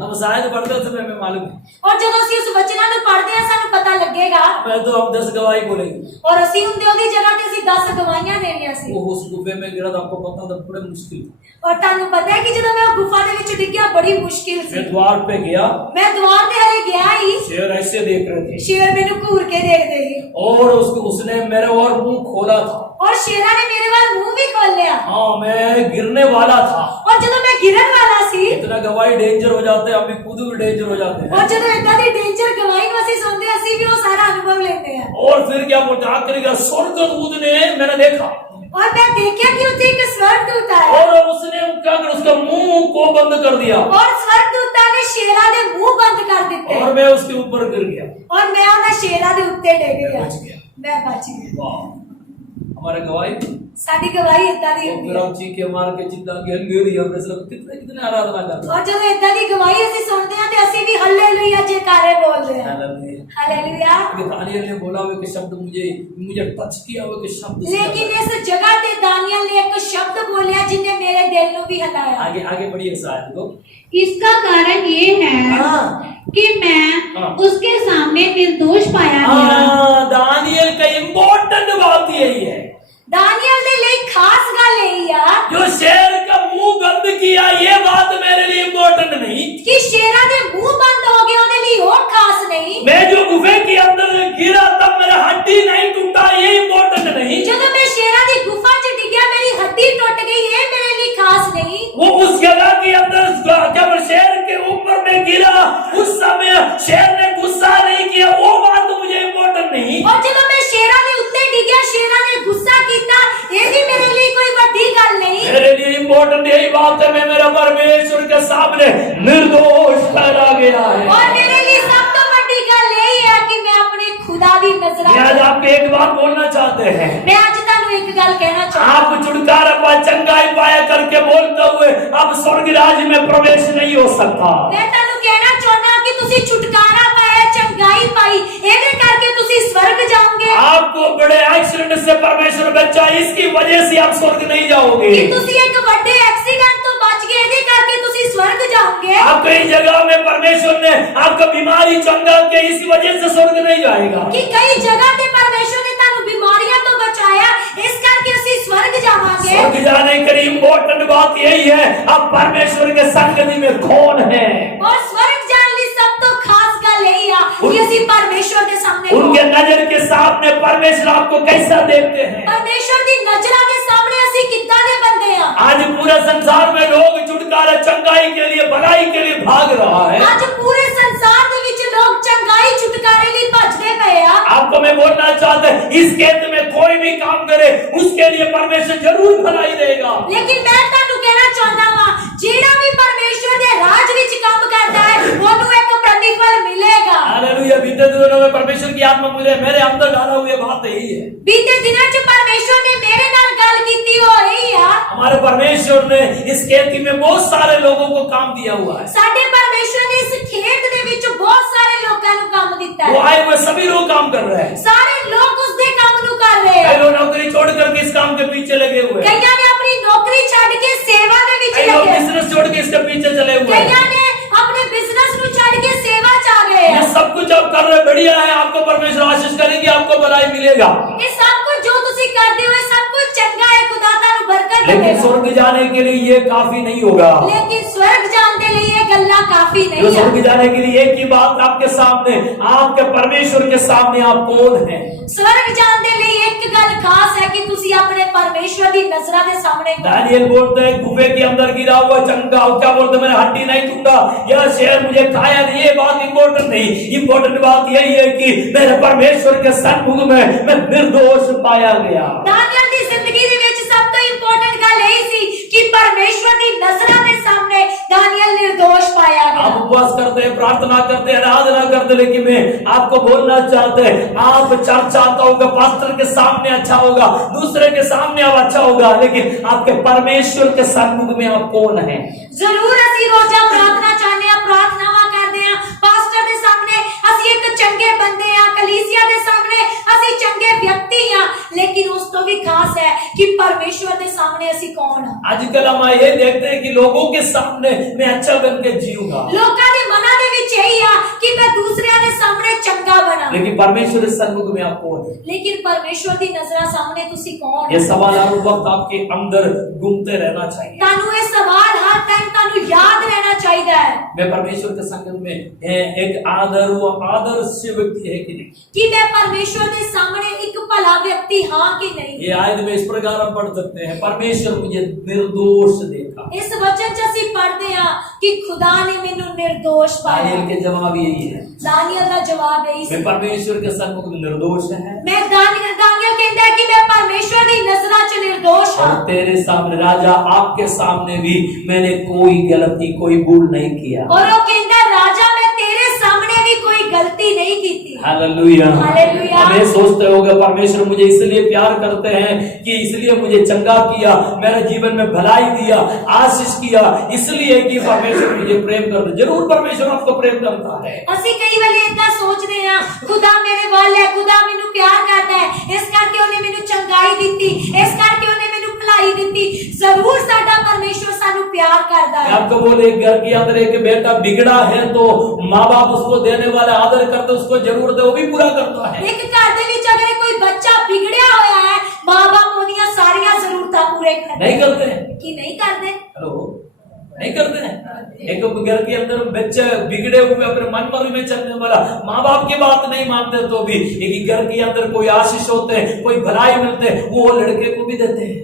हम शायद पढ़ते समय में मालूम है, ਔਰ ਜਦੋਂ ਅਸੀਂ ਉਸ ਵਚਨਾਂ ਨੂੰ ਪੜ੍ਹਦੇ ਹਾਂ ਸਾਨੂੰ ਪਤਾ ਲੱਗੇਗਾ मैं तो अब 10 गवाही बोलेंगे। ਔਰ ਅਸੀਂ ਹੁੰਦੇ ਉਹਦੀ ਜਗ੍ਹਾ ਤੇ ਅਸੀਂ 10 ਗਵਾਹੀਆਂ ਦੇਣੀਆਂ ਸੀ। वो उस गुफे में गिरा था, आपको पता था, बड़े मुश्किल था। ਔਰ ਤੁਹਾਨੂੰ ਪਤਾ ਹੈ ਕਿ ਜਦੋਂ ਮੈਂ ਉਹ ਗੁਫਾ ਦੇ ਵਿੱਚ ਡਿੱਗਿਆ ਬੜੀ ਮੁਸ਼ਕਿਲ मैं ਸੀ। द्वार पे गया, ਮੈਂ ਦੁਆਰ ਤੇ ਹਲੇ ਗਿਆ ਹੀ, शेर ऐसे देख रहे थे ਸ਼ੇਰ ਮੈਨੂੰ ਘੂਰ ਕੇ ਦੇਖਦੇ ਸੀ और उसने मेरे और मुंह खोला था। ਔਰ ਸ਼ੇਰਾਂ ਨੇ ਮੇਰੇ ਵੱਲ ਮੂੰਹ ਵੀ ਖੋਲਿਆ। हाँ, मैं गिरने वाला था। ਔਰ ਜਦੋਂ ਮੈਂ ਗਿਰਨ ਵਾਲਾ ਸੀ इतना गवाही डेंजर हो जाते हैं, अभी खुद भी डेंजर हो जाते हैं। ਔਰ ਜਦੋਂ ਏਦਾਂ ਦੀ ਡੇਂਜਰ ਗਵਾਹੀ ਨੂੰ ਅਸੀਂ ਸੁਣਦੇ ਹਾਂ, ਅਸੀਂ ਵੀ ਉਹ ਸਾਰਾ ਅਨੁਭਵ ਲੈਂਦੇ ਹਾਂ। और फिर क्या बोलते हैं, आखिर का स्वर्गदूत ने मैंने देखा और मैं देखा कि उसे एक स्वर्गदूत आया और उसने क्या कर उसका मुंह को बंद कर दिया और स्वर्गदूता ने शेरा दे मुंह बंद कर दिते और मैं उसके ऊपर गिर गया। और मैं उन्हें शेरा दे उत्ते डे गया। बच गया। मैं बच गया। वाह, हमारे गवाही साडी गवाही इतना दी वो होती फिर है। हम चीख के मार के चिल्ला के अंगेरी हम ऐसे लोग कितने कितने आराधना करते हैं। और जब इतना दी गवाही ਅਸੀਂ ਸੁਣਦੇ ਹਾਂ ਤੇ ਅਸੀਂ ਵੀ ਹਾਲੇਲੂਇਆ ਜੈਕਾਰੇ ਬੋਲਦੇ ਹਾਂ। हालेलुया। हालेलुया। क्योंकि दानियल ने बोला हुआ कि शब्द मुझे टच किया हुआ कि शब्द से लेकिन इस जगह ते दानियल ने एक शब्द बोलिया जिन्हें मेरे दिल ਨੂੰ भी हिलाया। आगे आगे बढ़िए शायद को इसका कारण ये है हाँ। कि मैं हाँ। उसके सामने निर्दोष पाया गया। दानियल का इम्पोर्टेंट बात यही है, दानियल ने लिए खास गल यही आ जो शेर का मुंह बंद किया, ये बात मेरे लिए इम्पोर्टेंट नहीं। कि शेरा दे मुंह बंद हो गए ਉਹਦੇ ਲਈ ਉਹ खास नहीं। मैं जो गुफे के अंदर गिरा तब मेरा हड्डी नहीं टूटा, ये इम्पोर्टेंट नहीं। ਜਦੋਂ मैं शेरा दी गुफा च डिग्या मेरी हड्डी टूट गई, ये मेरे लिए खास नहीं। वो उस जगह के अंदर जब शेर के ऊपर में गिरा उस समय शेर ने गुस्सा नहीं किया, वो बात मुझे इम्पोर्टेंट नहीं। और ਜਦੋਂ मैं शेरा दे उत्ते डिग्या शेरा ने गुस्सा कीता, ये भी मेरे लिए कोई बड़ी गल नहीं। मेरे लिए इम्पोर्टेंट यही बात है, मैं मेरा परमेश्वर के सामने निर्दोष ठहरा गया है। और मेरे लिए सब तो बड़ी गल यही है कि मैं अपने खुदा दी मैं आज नजर आपको एक बात बोलना चाहते हैं, मैं आज ਤੁਹਾਨੂੰ एक गल कहना चाहता आप छुटकारा पा चंगाई पाया करके बोलते हुए अब स्वर्ग राज्य में प्रवेश नहीं हो सकता। मैं ਤੁਹਾਨੂੰ ਕਹਿਣਾ ਚਾਹੁੰਦਾ ਕਿ ਤੁਸੀਂ ਛੁਟਕਾਰਾ ਪਾਇਆ, ਚੰਗਾਈ ਪਾਈ, ਇਹਦੇ ਕਰਕੇ ਤੁਸੀਂ ਸਵਰਗ ਜਾਓਗੇ। आपको बड़े एक्सीडेंट से परमेश्वर बचा, इसकी वजह से आप स्वर्ग नहीं जाओगे। ਕਿ ਤੁਸੀਂ ਇੱਕ ਵੱਡੇ ਐਕਸੀਡੈਂਟ ਤੋਂ ਬਚ ਗਏ, ਇਹਦੇ ਕਰਕੇ ਤੁਸੀਂ ਸਵਰਗ ਜਾਓਗੇ। आप कई जगह में परमेश्वर ने आपका बीमारी चंगा के इसी वजह से स्वर्ग नहीं जाएगा। ਕਿ ਕਈ ਜਗ੍ਹਾ ਤੇ ਪਰਮੇਸ਼ਵਰ ਨੇ ਤੁਹਾਨੂੰ ਬਿਮਾਰੀਆਂ ਤੋਂ ਬਚਾਇਆ, ਇਸ ਕਰਕੇ ਅਸੀਂ ਸਵਰਗ ਜਾਵਾਂਗੇ। स्वर्ग जाने के लिए इम्पोर्टेंट बात यही है, अब परमेश्वर के संगति में कौन है। और स्वर्ग जाने ਲਈ ਸਭ ਤੋਂ ਖਾਸ ਗੱਲ ਇਹੀ ਆ ਕਿ ਅਸੀਂ ਪਰਮੇਸ਼ਵਰ ਦੇ ਸਾਹਮਣੇ उनके नजर के सामने परमेश्वर आपको कैसा देखते हैं। ਪਰਮੇਸ਼ਵਰ ਦੀ ਨਜ਼ਰਾਂ ਦੇ ਸਾਹਮਣੇ ਅਸੀਂ ਕਿੱਦਾਂ ਦੇ ਬੰਦੇ ਆ। आज पूरे संसार में लोग छुटकारा चंगाई के लिए भलाई के लिए भाग रहा है। ਅੱਜ ਪੂਰੇ ਸੰਸਾਰ ਦੇ ਵਿੱਚ ਲੋਕ ਚੰਗਾਈ ਛੁਟਕਾਰੇ ਲਈ ਭੱਜਦੇ ਪਏ ਆ। आपको मैं बोलना चाहता हूं, इस क्षेत्र में कोई भी काम करे उसके लिए परमेश्वर जरूर भलाई देगा। ਲੇਕਿਨ ਮੈਂ ਤੁਹਾਨੂੰ ਕਹਿਣਾ ਚਾਹੁੰਦਾ ਵਾਂ, ਜਿਹੜਾ ਵੀ ਪਰਮੇਸ਼ਵਰ ਦੇ ਰਾਜ ਵਿੱਚ ਕੰਮ ਕਰਦਾ ਹੈ ਉਹਨੂੰ ਇੱਕ ਪ੍ਰਤੀਫਲ ਮਿਲੇਗਾ। हालेलुया। बीते दिनों में परमेश्वर की आत्मा मुझे मेरे अंदर डाला हुई बात यही है। ਬੀਤੇ ਦਿਨਾਂ 'ਚ ਪਰਮੇਸ਼ਵਰ ਨੇ ਮੇਰੇ ਨਾਲ ਗੱਲ ਕੀਤੀ ਉਹ ਇਹੀ ਆ। हमारे परमेश्वर ने इस खेती में बहुत सारे लोगों को काम दिया हुआ है। ਸਾਡੇ ਪਰਮੇਸ਼ਵਰ ਨੇ ਇਸ ਖੇਤ ਦੇ ਵਿੱਚ ਬਹੁਤ ਸਾਰੇ ਲੋਕਾਂ ਨੂੰ ਕੰਮ ਦਿੱਤਾ वो ਹੈ। आए हुए सभी लोग काम कर रहे हैं। ਸਾਰੇ ਲੋਕ ਉਸ ਦੇ ਕੰਮ ਨੂੰ ਕਰ ਰਹੇ कई ਆ। लोग नौकरी छोड़ करके इस काम के पीछे लगे हुए हैं। ਕਈਆਂ ਨੇ ਆਪਣੀ ਨੌਕਰੀ ਛੱਡ ਕੇ ਸੇਵਾ ਦੇ ਵਿੱਚ कई लोग ਲੱਗੇ। बिजनेस छोड़ के इसके पीछे चले हुए हैं। ਕਈਆਂ ਨੇ ਆਪਣੇ ਬਿਜ਼ਨਸ ਨੂੰ ਛੱਡ ਕੇ ਸੇਵਾ 'ਚ ਆ ਗਏ ये ਆ। सब कुछ आप कर रहे हैं, बढ़िया है, आपको परमेश्वर आशीष करेगी, आपको भलाई मिलेगा। ਇਹ ਸਭ ਕੁਝ ਜੋ ਤੁਸੀਂ ਕਰਦੇ ਹੋ ਇਹ ਸਭ ਕੁਝ ਚੰਗਾ ਹੈ, ਖੁਦਾ ਤੁਹਾਨੂੰ ਬਰਕਤ लेकिन ਦੇਵੇਗਾ। स्वर्ग जाने के लिए ये काफी नहीं होगा। लेकिन स्वर्ग जाने के लिए ये गल्ला काफी जो नहीं स्वर्ग है। जाने के लिए एक ही बात आपके सामने, आपके परमेश्वर के सामने आप कौन हैं। स्वर्ग जाने के लिए एक गल खास है कि तुसी अपने परमेश्वर की नजरा के सामने कौन हो। दानियल बोलते हैं गुफे के अंदर गिरा हुआ चंगा, और क्या बोलते हैं, मैंने हड्डी नहीं टूटा, यह शेर मुझे खाया नहीं। ये बात इंपॉर्टेंट नहीं, इंपॉर्टेंट बात यही है कि मेरे परमेश्वर के सन्मुख में मैं निर्दोष पाया गया। दानियल की जिंदगी दे विच सब तो इंपॉर्टेंट गल यही सी कि परमेश्वर की नजरा के सामने दानियल निर्दोष पाया गया। आप उपवास प्रार्थना करते, आराधना करते, लेकिन मैं आपको बोलना चाहते हैं, आप चर्च आता होगा, पास्टर के सामने अच्छा होगा, दूसरे के सामने आप अच्छा होगा, लेकिन आपके परमेश्वर के सन्मुख में आप कौन है? जरूर ਅਸੀਂ ਰੋਜ਼ਾ ਪ੍ਰਾਰਥਨਾ ਚਾਹੁੰਦੇ ਆ, ਪ੍ਰਾਰਥਨਾਵਾਂ ਕਰਦੇ ਆ, ਪਾਸਟਰ ਦੇ ਸਾਹਮਣੇ ਅਸੀਂ ਇੱਕ ਚੰਗੇ ਬੰਦੇ ਆ, ਕਲੀਸਿया ਦੇ ਸਾਹਮਣੇ ਅਸੀਂ ਚੰਗੇ ਵਿਅਕਤੀ ਆ, लेकिन उस तो भी खास है कि परमेश्वर के सामने ਅਸੀਂ कौन ਆ। आजकल हम ये देखते हैं कि लोगों के सामने मैं अच्छा बन के जीऊंगा, ਲੋਕਾਂ ਦੇ ਮਨਾਂ ਦੇ ਵਿੱਚ ਇਹੀ ਆ ਕਿ ਮੈਂ ਦੂਸਰਿਆਂ ਦੇ ਸਾਹਮਣੇ ਚੰਗਾ ਬਣਾ, लेकिन परमेश्वर के सन्मुख में आप कौन है? लेकिन परमेश्वर ਦੀ ਨਜ਼ਰਾਂ ਸਾਹਮਣੇ ਤੁਸੀਂ कौन ये हो? सवाल हर वक्त आपके अंदर घूमते रहना चाहिए। ਤੁਹਾਨੂੰ ਇਹ ਸਵਾਲ हर टाइम ਤੁਹਾਨੂੰ याद रहना चाहिए है मैं परमेश्वर के संगत में एक आदर्श व्यक्ति है कि नहीं? कि मैं परमेश्वर के सामने एक भला व्यक्ति हाँ कि नहीं। ये आयत में इस प्रकार हम पढ़ सकते हैं, परमेश्वर मुझे निर्दोष देखा। इस वचन च ਅਸੀਂ पढ़ते हैं कि खुदा ने मैनू निर्दोष पाया। दानियल के जवाब यही है, दानियल का जवाब यही मैं है, परमेश्वर के सन्मुख में निर्दोष है, मैं दानियल कहता है कि मैं परमेश्वर की नजरों च निर्दोष और हूं, तेरे सामने राजा आपके सामने भी मैंने कोई गलती कोई भूल नहीं किया। और वो कहता है राजा मैं तेरे सामने भी कोई गलती नहीं की थी। हालेलुया। हालेलुया। हमें सोचते होगे परमेश्वर मुझे इसलिए प्यार करते हैं कि इसलिए मुझे चंगा किया, मेरे जीवन में भलाई दिया, आशीष किया, इसलिए कि परमेश्वर मुझे प्रेम करता है। जरूर परमेश्वर आपको प्रेम करता है। ਅਸੀਂ ਕਈ ਵਾਰੀ ਇਦਾਂ ਸੋਚਦੇ ਹਾਂ ਖੁਦਾ ਮੇਰੇ ਵੱਲ ਹੈ, ਖੁਦਾ ਮੈਨੂੰ ਪਿਆਰ ਕਰਦਾ ਹੈ, ਇਸ ਕਰਕੇ ਉਹਨੇ ਮੈਨੂੰ ਚੰਗਾਈ ਦਿੱਤੀ, ਇਸ ਕਰਕੇ ਉਹਨੇ ਮੈਨੂੰ ਭਲਾਈ ਦਿੱਤੀ। ਜ਼ਰੂਰ ਸਾਡਾ ਪਰਮੇਸ਼ਵਰ ਸਾਨੂੰ ਪਿਆਰ ਕਰਦਾ है। आपको बोले घर के अंदर एक बेटा बिगड़ा है तो माँ बाप उसको देने वाले आदर करते, उसको जरूरत है वो भी पूरा करता है। ਇੱਕ ਘਰ ਦੇ ਵਿੱਚ ਅਗਰ ਕੋਈ ਬੱਚਾ ਵਿਗੜਿਆ ਹੋਇਆ ਹੈ, ਮਾਂ-ਬਾਪ ਉਹਦੀਆਂ ਸਾਰੀਆਂ ਜ਼ਰੂਰਤਾਂ ਪੂਰੇ ਕਰਦੇ नहीं करते हैं? कि नहीं करते? हेलो, नहीं करते हैं? एक घर के अंदर बच्चे बिगड़े हुए अपने मनमर्जी में चलने वाला, माँ बाप की बात नहीं मानते तो भी एक घर के अंदर कोई आशीष होते हैं, कोई भलाई मिलते हैं, वो लड़के को भी देते हैं।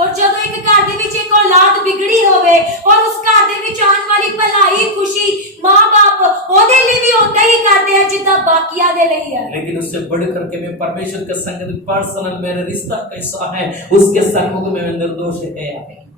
और ਜਦੋਂ ਇੱਕ ਘਰ ਦੇ ਵਿੱਚ ਇੱਕ ਔਲਾਦ ਵਿਗੜੀ ਹੋਵੇ और उस ਘਰ ਦੇ ਵਿੱਚ ਆਉਣ ਵਾਲੀ ਭਲਾਈ ਖੁਸ਼ੀ ਮਾਂ-ਬਾਪ ਉਹਦੇ ਲਈ ਵੀ ਉਦਾਂ ਹੀ ਕਰਦੇ ਆ ਜਿੱਦਾਂ ਬਾਕੀਆਂ ਦੇ ਲਈ ਹੈ। लेकिन उससे बढ़ करके मैं परमेश्वर के संग पर्सनल मेरा रिश्ता कैसा है, उसके सन्मुख में मैं निर्दोष है।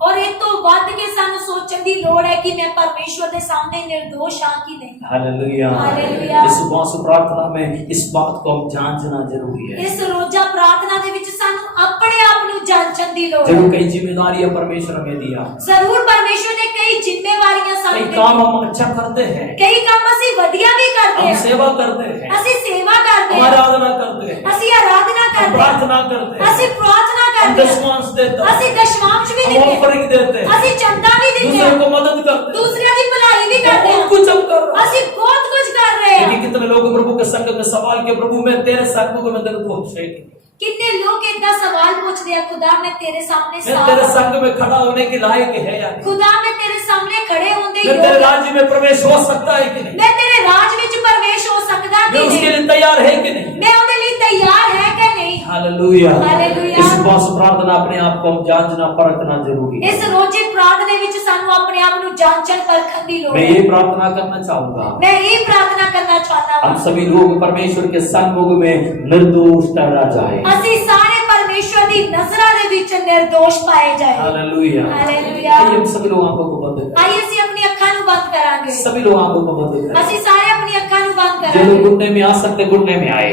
और ਇਹ ਤੋਂ ਵੱਧ ਕੇ ਸਾਨੂੰ ਸੋਚਣ ਦੀ ਲੋੜ ਹੈ ਕਿ ਮੈਂ ਪਰਮੇਸ਼ਵਰ ਦੇ ਸਾਹਮਣੇ निर्दोष ਹਾਂ कि नहीं। हालेलुया। हालेलुया। इस उपवास प्रार्थना में इस बात को हम जांचना जरूरी है। ਇਸ ਰੋਜ਼ਾ ਪ੍ਰਾਰਥਨਾ ਦੇ ਵਿੱਚ ਸਾਨੂੰ ਆਪਣੇ ਆਪ ਨੂੰ ਜਾਂਚਣ ਦੀ ਲੋੜ जरूर है। कई जिम्मेदारियां परमेश्वर हमें दिया, ਜ਼ਰੂਰ ਪਰਮੇਸ਼ਵਰ ਨੇ ਕਈ ਜ਼ਿੰਮੇਵਾਰੀਆਂ कई ਸਾਨੂੰ काम ਦਿੱਤੀਆਂ, हम अच्छा करते हैं, ਕਈ ਕੰਮ ਅਸੀਂ ਵਧੀਆ ਵੀ ਕਰਦੇ हम ਹਾਂ, सेवा करते हैं, ਅਸੀਂ ਸੇਵਾ ਕਰਦੇ हम ਹਾਂ, आराधना करते हैं, ਅਸੀਂ ਆਰਾਧਨਾ हम ਕਰਦੇ ਹਾਂ, प्रार्थना करते हैं, ਅਸੀਂ ਪ੍ਰਾਰਥਨਾ हम ਕਰਦੇ ਹਾਂ, दशमांश देते हैं, ਅਸੀਂ ਦਸ਼ਮਾਂਸ਼ ਵੀ हम ਦਿੰਦੇ ਹਾਂ, ऑफरिंग देते हैं, ਅਸੀਂ ਚੰਦਾ ਵੀ ਦਿੰਦੇ दूसरे ਹਾਂ, को मदद करते हैं, ਦੂਸਰਿਆਂ ਦੀ ਭਲਾਈ ਵੀ ਕਰਦੇ बहुत ਹਾਂ, कुछ हम कर रहे हैं। ਅਸੀਂ ਬਹੁਤ ਕੁਝ ਕਰ ਰਹੇ ਹਾਂ। लेकिन कितने लोग प्रभु के संग में सवाल के, प्रभु मैं तेरे सन्मुख में निर्दोष है, कितने लोग इतना सवाल पूछते हैं, खुदा मैं तेरे सामने मैं तेरे साफ संग में खड़ा होने के लायक है या नहीं? खुदा मैं तेरे सामने खड़े होने मैं तेरे राज्य में प्रवेश हो सकता है कि नहीं? मैं तेरे राज विच प्रवेश हो सकता मैं कि उसके नहीं? लिए तैयार है कि नहीं? मैं उनके लिए तैयार है कि नहीं? हालेलुया। हालेलुया। इस उपवास प्रार्थना अपने आप को हम जांचना परखना जरूरी है। इस रोजे प्रार्थना विच सानू अपने आप नु जांचन परखन दी लोड़ मैं है। ये प्रार्थना करना चाहूंगा, मैं ये प्रार्थना करना चाहता हम हूं सभी लोग परमेश्वर के सन्मुख में निर्दोष ठहरा जाए। ਅਸੀਂ ਸਾਰੇ परमेश्वर दी नजरां दे विच निर्दोष पाए जाए। हालेलुया। हालेलुया। आइए हम सभी लोग आंखों को बंद करें, आइए ਅਸੀਂ अपनी ਅੱਖਾਂ ਨੂੰ ਬੰਦ ਕਰਾਂਗੇ, सभी लोग आंखों को बंद करें। ਅਸੀਂ ਸਾਰੇ अपनी ਅੱਖਾं ਨੂੰ ਬੰਦ जो लोग ਕਰਾਂਗੇ। घुटने में आ सकते घुटने में आए।